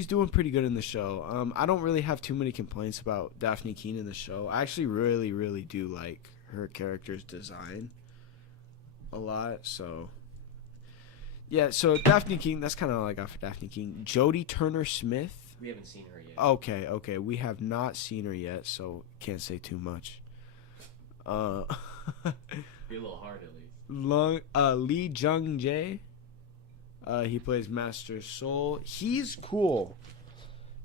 doing pretty good in the show. I don't really have too many complaints about Daphne Keane in the show. I actually really, really do like her character's design a lot. So, yeah. So Daphne Keane, that's kind of all I got for Daphne Keane. Jodie Turner-Smith. We haven't seen her yet. Okay. We have not seen her yet, so can't say too much. Be a little hard at least. Lee Jung-jae. He plays Master Soul. He's cool.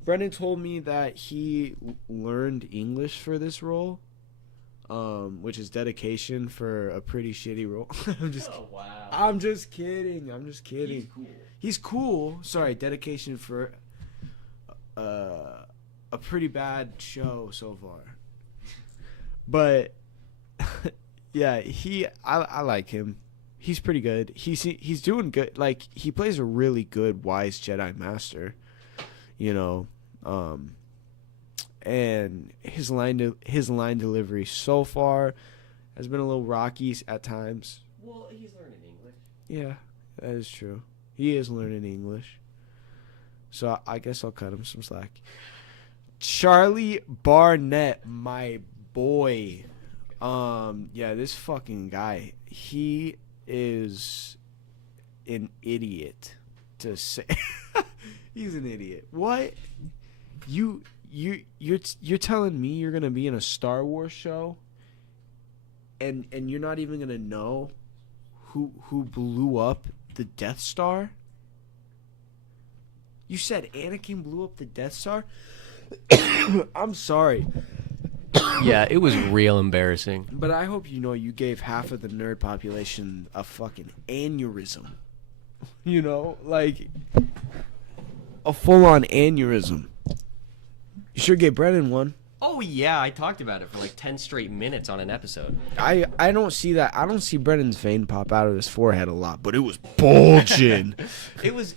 Brendan told me that he learned English for this role, which is dedication for a pretty shitty role. Wow. I'm just kidding. He's cool. Sorry, dedication for a pretty bad show so far. But yeah, I like him. He's pretty good. He's doing good. Like, he plays a really good wise Jedi Master, you know. And his line delivery so far has been a little rocky at times. Well, he's learning English. Yeah, that is true. He is learning English. So I guess I'll cut him some slack. Charlie Barnett, my boy. Yeah, this fucking guy. He is an idiot to say. He's an idiot. What? You're telling me you're gonna be in a Star Wars show, and you're not even gonna know who blew up the Death Star? You said Anakin blew up the Death Star? I'm sorry. Yeah, it was real embarrassing. But I hope you know you gave half of the nerd population a fucking aneurysm. You know, like a full-on aneurysm. You sure gave Brennan one. Oh yeah, I talked about it for like 10 straight minutes on an episode. I don't see that. I don't see Brennan's vein pop out of his forehead a lot, but it was bulging. It was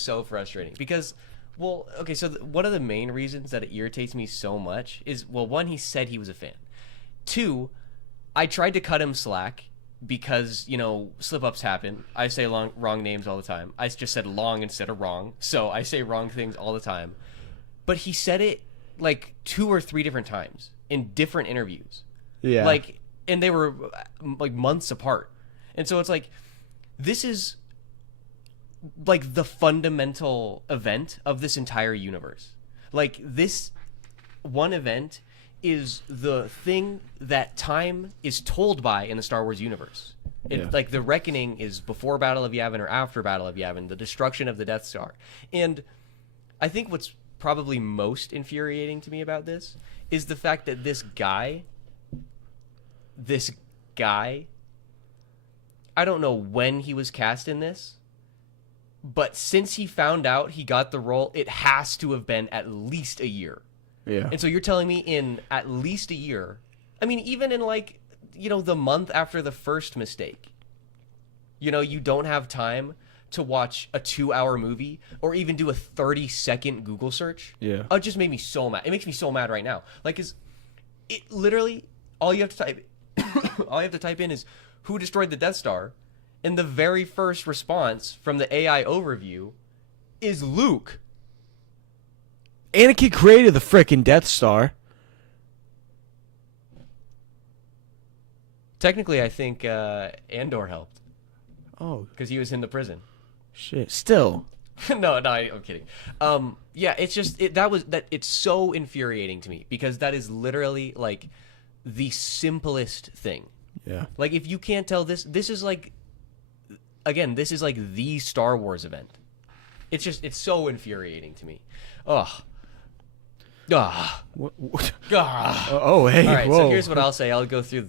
so frustrating because, well, okay, so one of the main reasons that it irritates me so much is, well, one, he said he was a fan. Two, I tried to cut him slack because, you know, slip-ups happen. I say wrong names all the time. I just said long instead of wrong, so I say wrong things all the time. But he said it like 2 or 3 different times in different interviews. Yeah. Like, and they were like months apart. And so it's like, this is like the fundamental event of this entire universe. Like, this one event is the thing that time is told by in the Star Wars universe. Like, the reckoning is before Battle of Yavin or after Battle of Yavin, the destruction of the Death Star. And I think what's probably most infuriating to me about this is the fact that this guy, I don't know when he was cast in this, but since he found out he got the role, it has to have been at least a year. Yeah. And so you're telling me in at least a year, I mean, even in like, you know, the month after the first mistake, you know, you don't have time to watch a 2-hour movie or even do a 30-second Google search. Yeah. It just made me so mad. It makes me so mad right now. Like, is it literally all you have to type all you have to type in is who destroyed the Death Star, and the very first response from the AI overview is Luke. Anakin created the frickin' Death Star. Technically, I think Andor helped Oh, because he was in the prison. shit. Still. No, I'm kidding. Yeah, it's just it's so infuriating to me because that is literally like the simplest thing. Yeah. Like, if you can't tell this is like, again, this is like the Star Wars event. It's so infuriating to me. Ugh. Ugh. What? Ugh. Oh, hey. All right, whoa. so here's what I'll say. I'll go through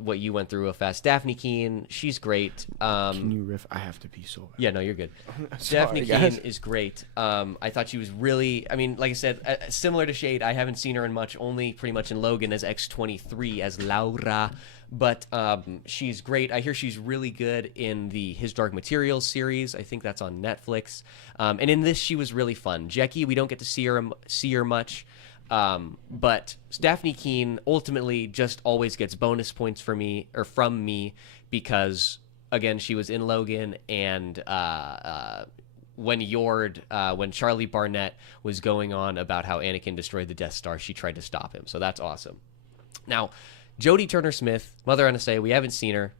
what you went through real fast. Daphne Keane, she's great. Can you riff? I have to pee so bad. Yeah, no, you're good. Sorry, Daphne guys. Keane is great. I thought she was really, I mean, like I said, similar to Shade, I haven't seen her in much, only pretty much in Logan as X-23 as Laura, but she's great. I hear she's really good in the His Dark Materials series. I think that's on Netflix. And in this, she was really fun. Jackie, we don't get to see her much. But Daphne Keane ultimately just always gets bonus points from me because, again, she was in Logan, and when Charlie Barnett was going on about how Anakin destroyed the Death Star, she tried to stop him. So that's awesome. Now, Jodie Turner-Smith, Mother NSA, we haven't seen her.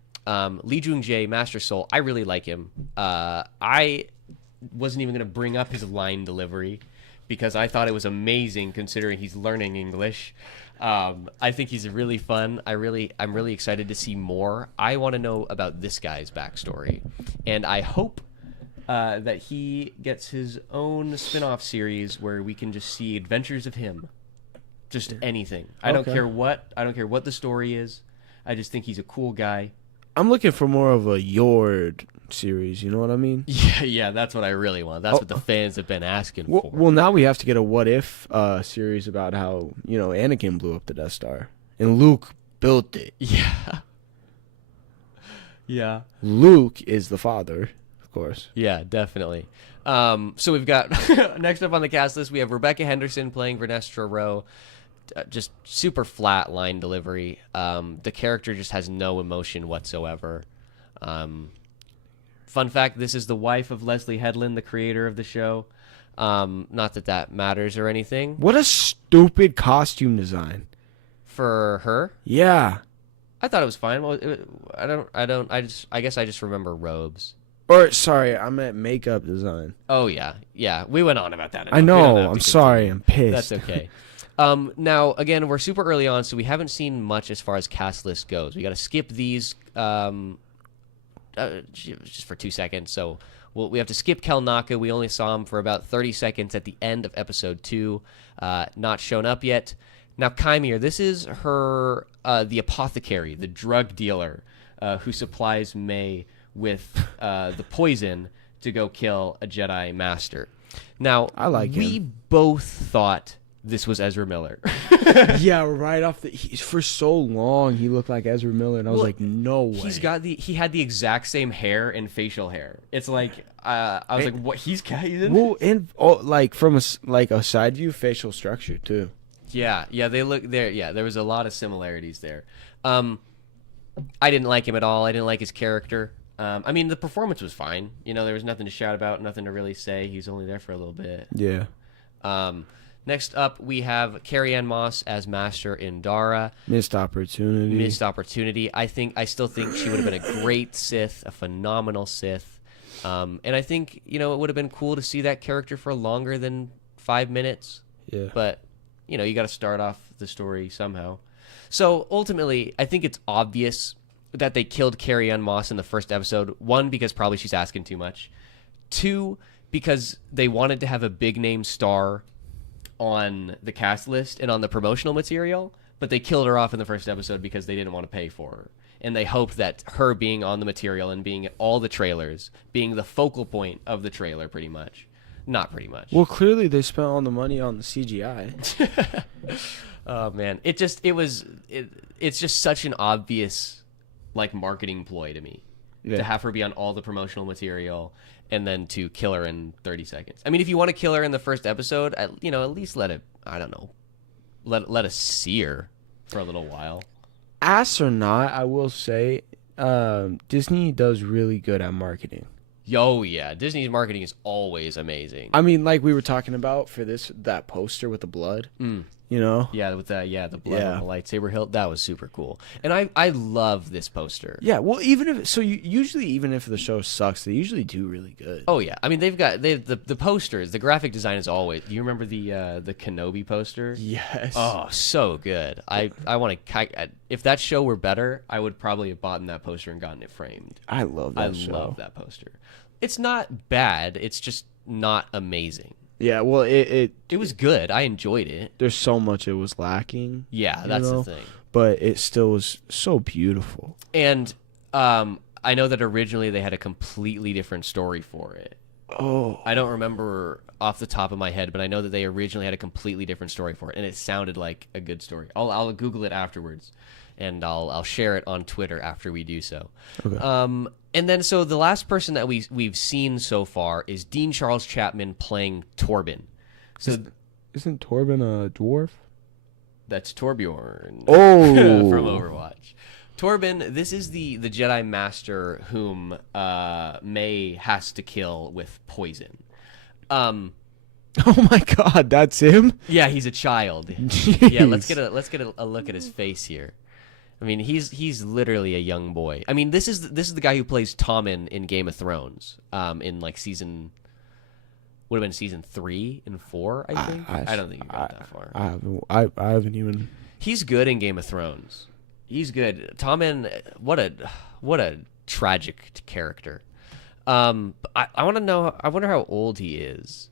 Lee Jung-jae, Master Soul, I really like him. I wasn't even going to bring up his line delivery because I thought it was amazing considering he's learning English. I think he's really fun. I'm really excited to see more. I want to know about this guy's backstory, and I hope that he gets his own spin-off series where we can just see adventures of him. Just anything. I don't care what the story is. I just think he's a cool guy. I'm looking for more of a Yord series. You know what I mean? Yeah, that's what I really want. That's what the fans have been asking for. Well, now we have to get a What If series about how, you know, Anakin blew up the Death Star and Luke built it. Yeah. Yeah. Luke is the father, of course. Yeah, definitely. So we've got next up on the cast list, we have Rebecca Henderson playing Vernestra Rowe. Just super flat line delivery. The character just has no emotion whatsoever. Fun fact, this is the wife of Leslie Headland, the creator of the show. Not that matters or anything. What a stupid costume design. For her? Yeah. I thought it was fine. Well, I guess I just remember robes. Or sorry, I meant makeup design. Oh yeah, yeah. We went on about that enough. I We don't know. have I'm to sorry. continue. I'm pissed. That's okay. Now again, we're super early on, so we haven't seen much as far as cast list goes. We got to skip these just for 2 seconds. So we have to skip Kelnaka. We only saw him for about 30 seconds at the end of episode 2. Not shown up yet. Now, Chimere, this is her, the apothecary, the drug dealer, who supplies May with the poison to go kill a Jedi Master. Now, I like we him. both thought this was Ezra Miller. Yeah, right off the. For so long, he looked like Ezra Miller, and I was like, no way. He had the exact same hair and facial hair. It's like I was like, what? He's in. Well, and like from a side view, facial structure too. Yeah, they look there. Yeah, there was a lot of similarities there. I didn't like him at all. I didn't like his character. I mean, the performance was fine. You know, there was nothing to shout about, nothing to really say. He's only there for a little bit. Yeah. Next up, we have Carrie-Anne Moss as Master Indara. Missed opportunity. I still think she would have been a great Sith, a phenomenal Sith. And I think, it would have been cool to see that character for longer than 5 minutes. Yeah. But, you got to start off the story somehow. So ultimately, I think it's obvious that they killed Carrie-Anne Moss in the first episode. 1, because probably she's asking too much. 2, because they wanted to have a big name star on the cast list and on the promotional material, but they killed her off in the first episode because they didn't want to pay for her. And they hoped that her being on the material and being all the trailers, being the focal point of the trailer pretty much. Not pretty much. Well, clearly they spent all the money on the CGI. Oh man, it's just such an obvious marketing ploy to me. Yeah. To have her be on all the promotional material and then to kill her in 30 seconds. I mean, if you want to kill her in the first episode, at least let it, I don't know, let us see her for a little while. Ass or not, I will say, Disney does really good at marketing. Oh yeah, Disney's marketing is always amazing. I mean, like we were talking about for that poster with the blood. Yeah, with the blood on the lightsaber hilt, that was super cool. And I love this poster. Yeah, well, usually even if the show sucks, they usually do really good. Oh yeah, I mean the posters, the graphic design is always. Do you remember the Kenobi poster? Yes. Oh, so good. I want to. If that show were better, I would probably have bought that poster and gotten it framed. I love that show. I love that poster. It's not bad. It's just not amazing. Yeah, well, it was good. I enjoyed it. There's so much it was lacking. Yeah, that's the thing. But it still was so beautiful. And I know that originally they had a completely different story for it. Oh. I don't remember off the top of my head, but I know that they originally had a completely different story for it, and it sounded like a good story. I'll Google it afterwards, and I'll share it on Twitter after we do so. Okay. And then so the last person that we've seen so far is Dean Charles Chapman playing Torben. So isn't Torben a dwarf? That's Torbjorn. Oh, from Overwatch. Torben, this is the Jedi Master whom May has to kill with poison. Oh my God, that's him? Yeah, he's a child. Jeez. Yeah, let's get a look at his face here. I mean, he's literally a young boy. I mean, this is the guy who plays Tommen in Game of Thrones. In season would have been season 3 and 4, I think. I don't think you got that far. I haven't even. He's good in Game of Thrones. He's good. Tommen, what a tragic character. I want to know. I wonder how old he is.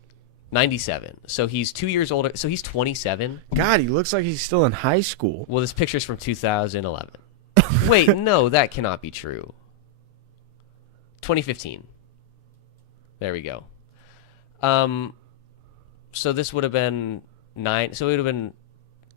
97. So he's 2 years older. So he's 27. God, he looks like he's still in high school. Well, this picture's from 2011. Wait, no, that cannot be true. 2015. There we go. So this would have been 9. So it would have been.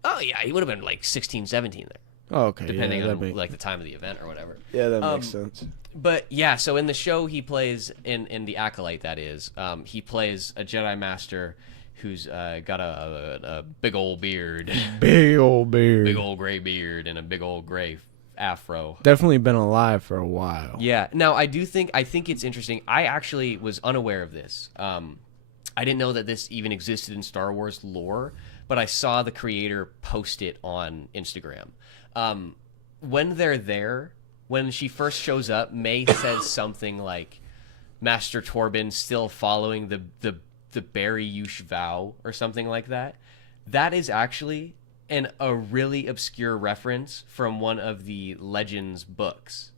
Oh yeah, he would have been 16, 17 there. Oh, okay. Depending on the time of the event or whatever. Yeah, that makes sense. But yeah, so in the show he plays in the Acolyte, that is, he plays a Jedi Master who's got a big old beard, big old gray beard, and a big old gray afro. Definitely been alive for a while. Yeah. Now I think it's interesting. I actually was unaware of this. I didn't know that this even existed in Star Wars lore, but I saw the creator post it on Instagram. when they're there, when she first shows up, May says something like, Master Torben still following the Barry Yush vow or something like that. That is actually a really obscure reference from one of the Legends books.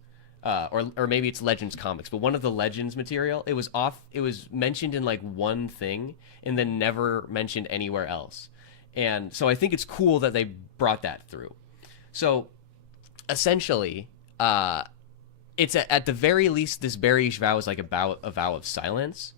Or maybe it's Legends comics, but one of the Legends material, it was mentioned in like one thing and then never mentioned anywhere else. And so I think it's cool that they brought that through. So essentially, it's at the very least, this Barry vow is like a vow of silence.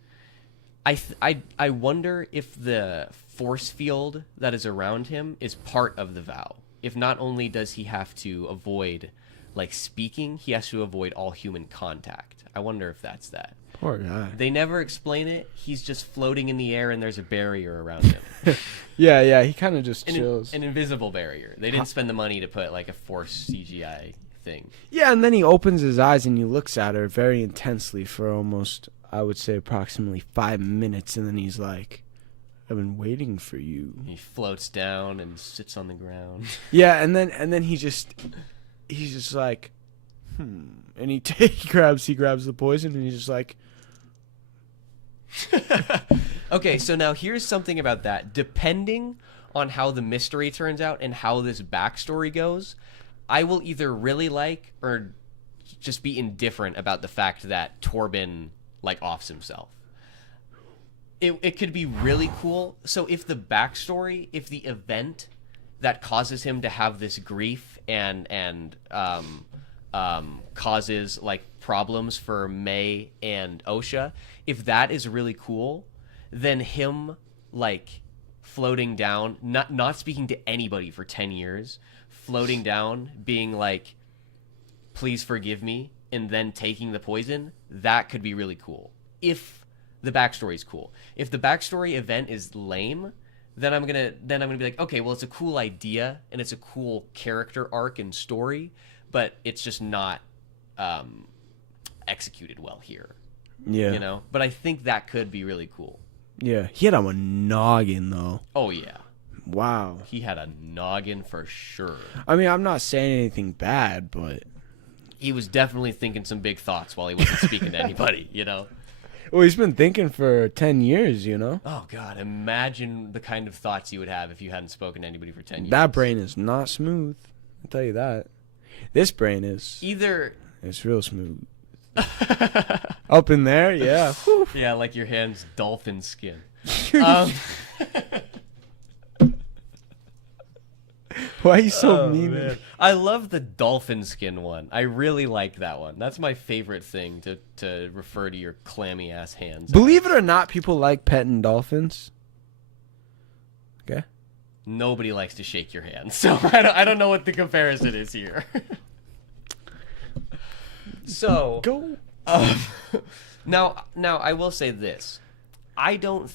I wonder if the force field that is around him is part of the vow. If not only does he have to avoid like speaking, he has to avoid all human contact. I wonder if that's that. Poor guy. They never explain it. He's just floating in the air and there's a barrier around him. Yeah, he kind of just chills. An invisible barrier. They didn't spend the money to put like a force CGI thing. Yeah, and then he opens his eyes and he looks at her very intensely for almost, I would say, approximately 5 minutes, and then he's like, I've been waiting for you. He floats down and sits on the ground. Yeah, and then he's just like, and he grabs the poison and he's just like. Okay, so now here's something about that. Depending on how the mystery turns out and how this backstory goes, I will either really like or just be indifferent about the fact that Torben like offs himself. It could be really cool. So if the backstory, if the event that causes him to have this grief and causes like problems for May and Osha, if that is really cool, then him like floating down, not speaking to anybody for 10 years, floating down, being like, please forgive me, and then taking the poison, that could be really cool. If the backstory is cool. If the backstory event is lame, then I'm gonna be like, okay, well, it's a cool idea and it's a cool character arc and story, but it's just not executed well here. Yeah. You know? But I think that could be really cool. Yeah. He had a noggin, though. Oh, yeah. Wow. He had a noggin for sure. I mean, I'm not saying anything bad, but he was definitely thinking some big thoughts while he wasn't speaking to anybody, you know? Well, he's been thinking for 10 years, you know? Oh, God. Imagine the kind of thoughts you would have if you hadn't spoken to anybody for 10 years. That brain is not smooth. I'll tell you that. This brain is. Either. It's real smooth. Up in there, yeah. Whew. Yeah, like your hand's dolphin skin. Why are you so mean? Man. I love the dolphin skin one. I really like that one. That's my favorite thing to refer to your clammy ass hands. Believe it or not, people like petting dolphins. Okay. Nobody likes to shake your hand, so I don't know what the comparison is here. So go. Now I will say this. I don't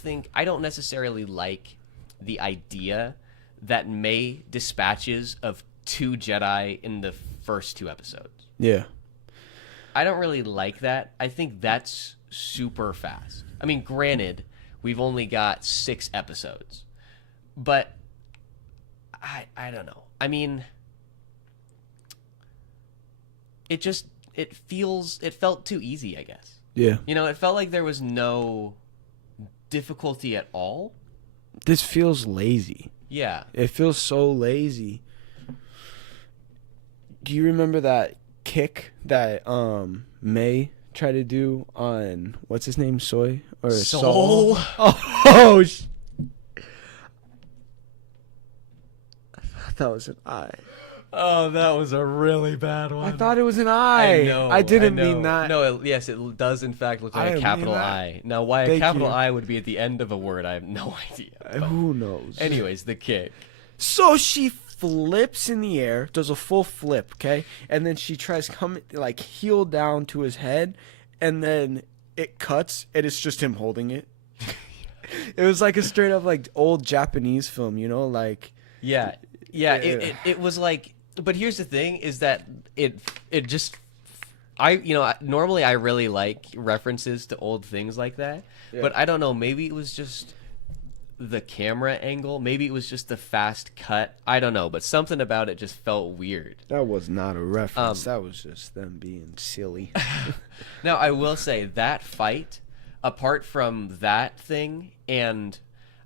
necessarily like the idea that May dispatches of 2 Jedi in the first 2 episodes. Yeah. I don't really like that. I think that's super fast. I mean, granted, we've only got 6 episodes. But I don't know. I mean, it felt too easy, I guess. Yeah. You know, it felt like there was no difficulty at all. This feels lazy. Yeah. It feels so lazy. Do you remember that kick that May tried to do on what's his name, Soy or Soul? Oh, I thought that was an I. Oh, that was a really bad one. I thought it was an I. I know. I didn't mean that. No, yes, it does in fact look like a capital I. Now, why a capital I would be at the end of a word, I have no idea. Who knows? Anyways, the kick. So she flips in the air, does a full flip, okay? And then she tries coming like heel down to his head, and then it cuts, and it's just him holding it. It was like a straight up like old Japanese film, you know, like Yeah. It was like. But here's the thing: is that it just. Normally I really like references to old things like that, but I don't know. Maybe it was just the camera angle. Maybe it was just the fast cut. I don't know, but something about it just felt weird. That was not a reference. That was just them being silly. Now, I will say that fight, apart from that thing, and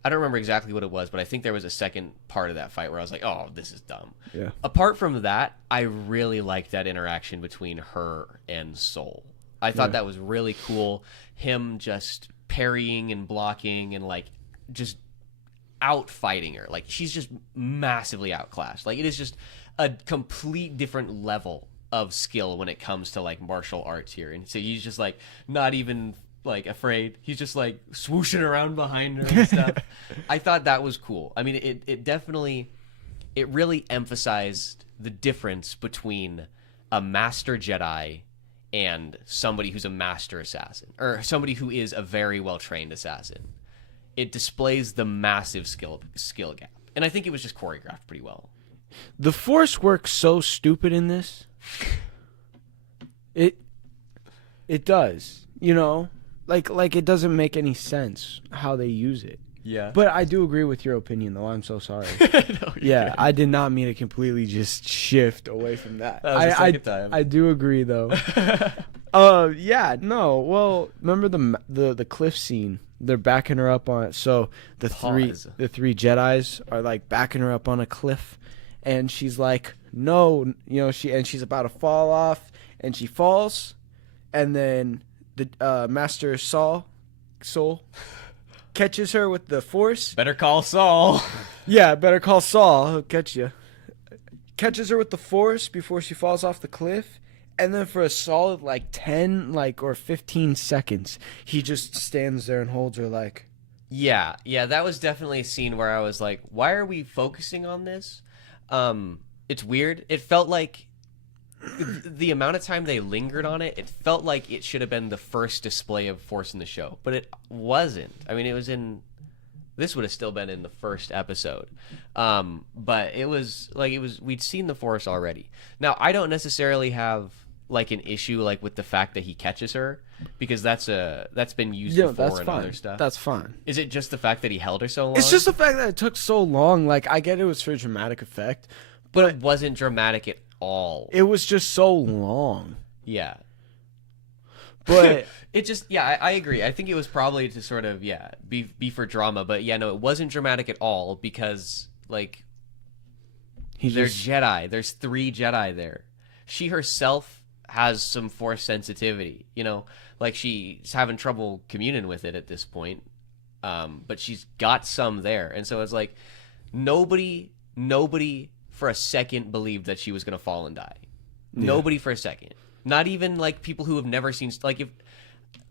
I don't remember exactly what it was, but I think there was a second part of that fight where I was like, oh, this is dumb. Yeah. Apart from that, I really liked that interaction between her and Soul. I thought that was really cool. Him just parrying and blocking and like just out fighting her. Like she's just massively outclassed. Like it is just a complete different level of skill when it comes to like martial arts here. And so he's just like not even like afraid. He's just like swooshing around behind her and stuff. I thought that was cool. I mean, it definitely, it really emphasized the difference between a master Jedi and somebody who's a master assassin, or somebody who is a very well trained assassin. It displays the massive skill gap, and I think it was just choreographed pretty well. The Force works so stupid in this. It does, you know, like it doesn't make any sense how they use it. Yeah, but I do agree with your opinion, though. I'm so sorry. No, yeah, good. I did not mean to completely just shift away from that. That was the second time. I do agree, though. Yeah, no. Well, remember the cliff scene? They're backing her up on it. So the three Jedis are like backing her up on a cliff, and she's like, "No," you know, she's about to fall off, and she falls, and then the Master Soul catches her with the Force. Better call Saul. Yeah, better call Saul. He'll catch you. Catches her with the Force before she falls off the cliff. And then for a solid, 10, or 15 seconds, he just stands there and holds her like... Yeah, that was definitely a scene where I was like, why are we focusing on this? It's weird. It felt like the amount of time they lingered on it, it felt like it should have been the first display of Force in the show. But it wasn't. I mean, it was in... This would have still been in the first episode. But it was we'd seen the Force already. Now, I don't necessarily have an issue with the fact that he catches her, because that's been used before in other stuff. That's fine. Is it just the fact that he held her so long? It's just the fact that it took so long. I get it was for dramatic effect, but it wasn't dramatic at all. It was just so long. Yeah. But it just, I agree. I think it was probably to sort of, be for drama. But no, it wasn't dramatic at all, because they're Jedi. There's 3 Jedi there. She herself has some Force sensitivity, she's having trouble communing with it at this point. But she's got some there. And so it's like nobody for a second believed that she was going to fall and die. Yeah. Nobody for a second. Not even people who have never seen, if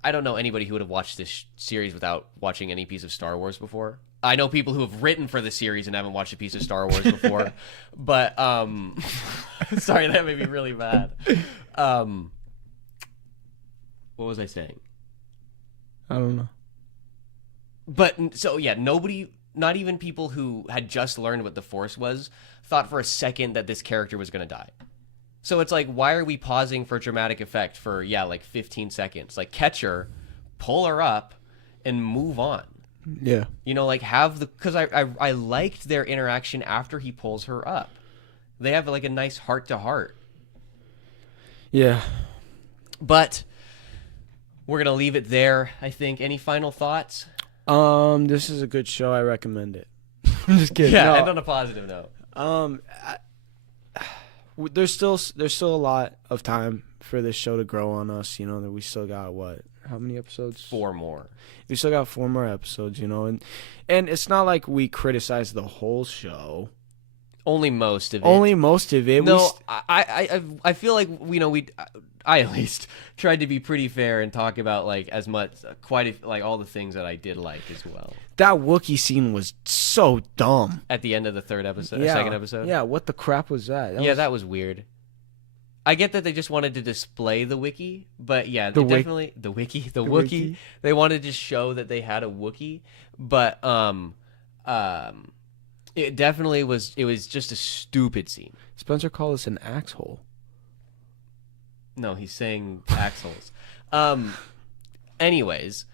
I don't know anybody who would have watched this series without watching any piece of Star Wars before. I know people who have written for the series and haven't watched a piece of Star Wars before, but sorry, that made me really bad. What was I saying? I don't know. But so nobody, not even people who had just learned what the Force was, thought for a second that this character was going to die. So it's why are we pausing for dramatic effect for 15 seconds? Catch her, pull her up, and move on. Yeah. Because I liked their interaction after he pulls her up. They have a nice heart to heart. Yeah. But we're gonna leave it there, I think. Any final thoughts? This is a good show. I recommend it. I'm just kidding. Yeah, no. and on a positive note. There's still a lot of time for this show to grow on us. That we still got how many episodes? 4 more. We still got 4 more episodes. And it's not like we criticize the whole show. Only most of it. Only most of it. No, I feel like I at least tried to be pretty fair and talk about as much all the things that I did like as well. That Wookiee scene was so dumb. At the end of the second episode? Yeah, what the crap was that? That was weird. I get that they just wanted to display the Wookiee, but the Wookiee. They wanted to show that they had a Wookiee, but it definitely was. It was just a stupid scene. Spencer called us an axhole. No, he's saying axholes. Anyways,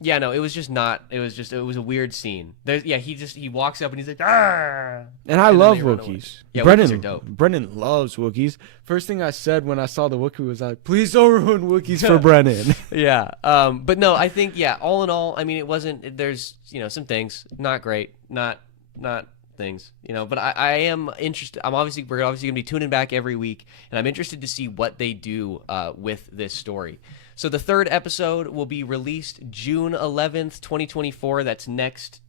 Yeah, no, it was just not. It was a weird scene. He walks up and he's like, ah, And I then love they run away. Wookiees. Yeah, Brennan, Wookiees are dope. Brennan loves Wookiees. First thing I said when I saw the Wookiee was like, please don't ruin Wookiees for Brennan. Yeah. But no, I think all in all, I mean, it wasn't. There's some things not great, not things, but I am interested. We're obviously gonna be tuning back every week, and I'm interested to see what they do with this story. So the third episode will be released June 11th, 2024. That's next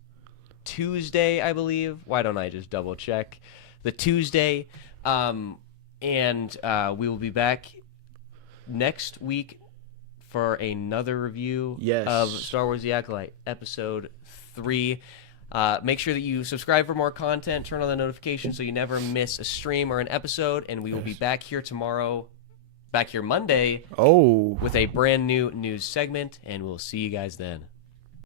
Tuesday, I believe. Why don't I just double check? The Tuesday. And we will be back next week for another review of Star Wars The Acolyte, Episode 3. Make sure that you subscribe for more content, turn on the notifications so you never miss a stream or an episode, and we will be back here Monday with a brand new news segment, and we'll see you guys then.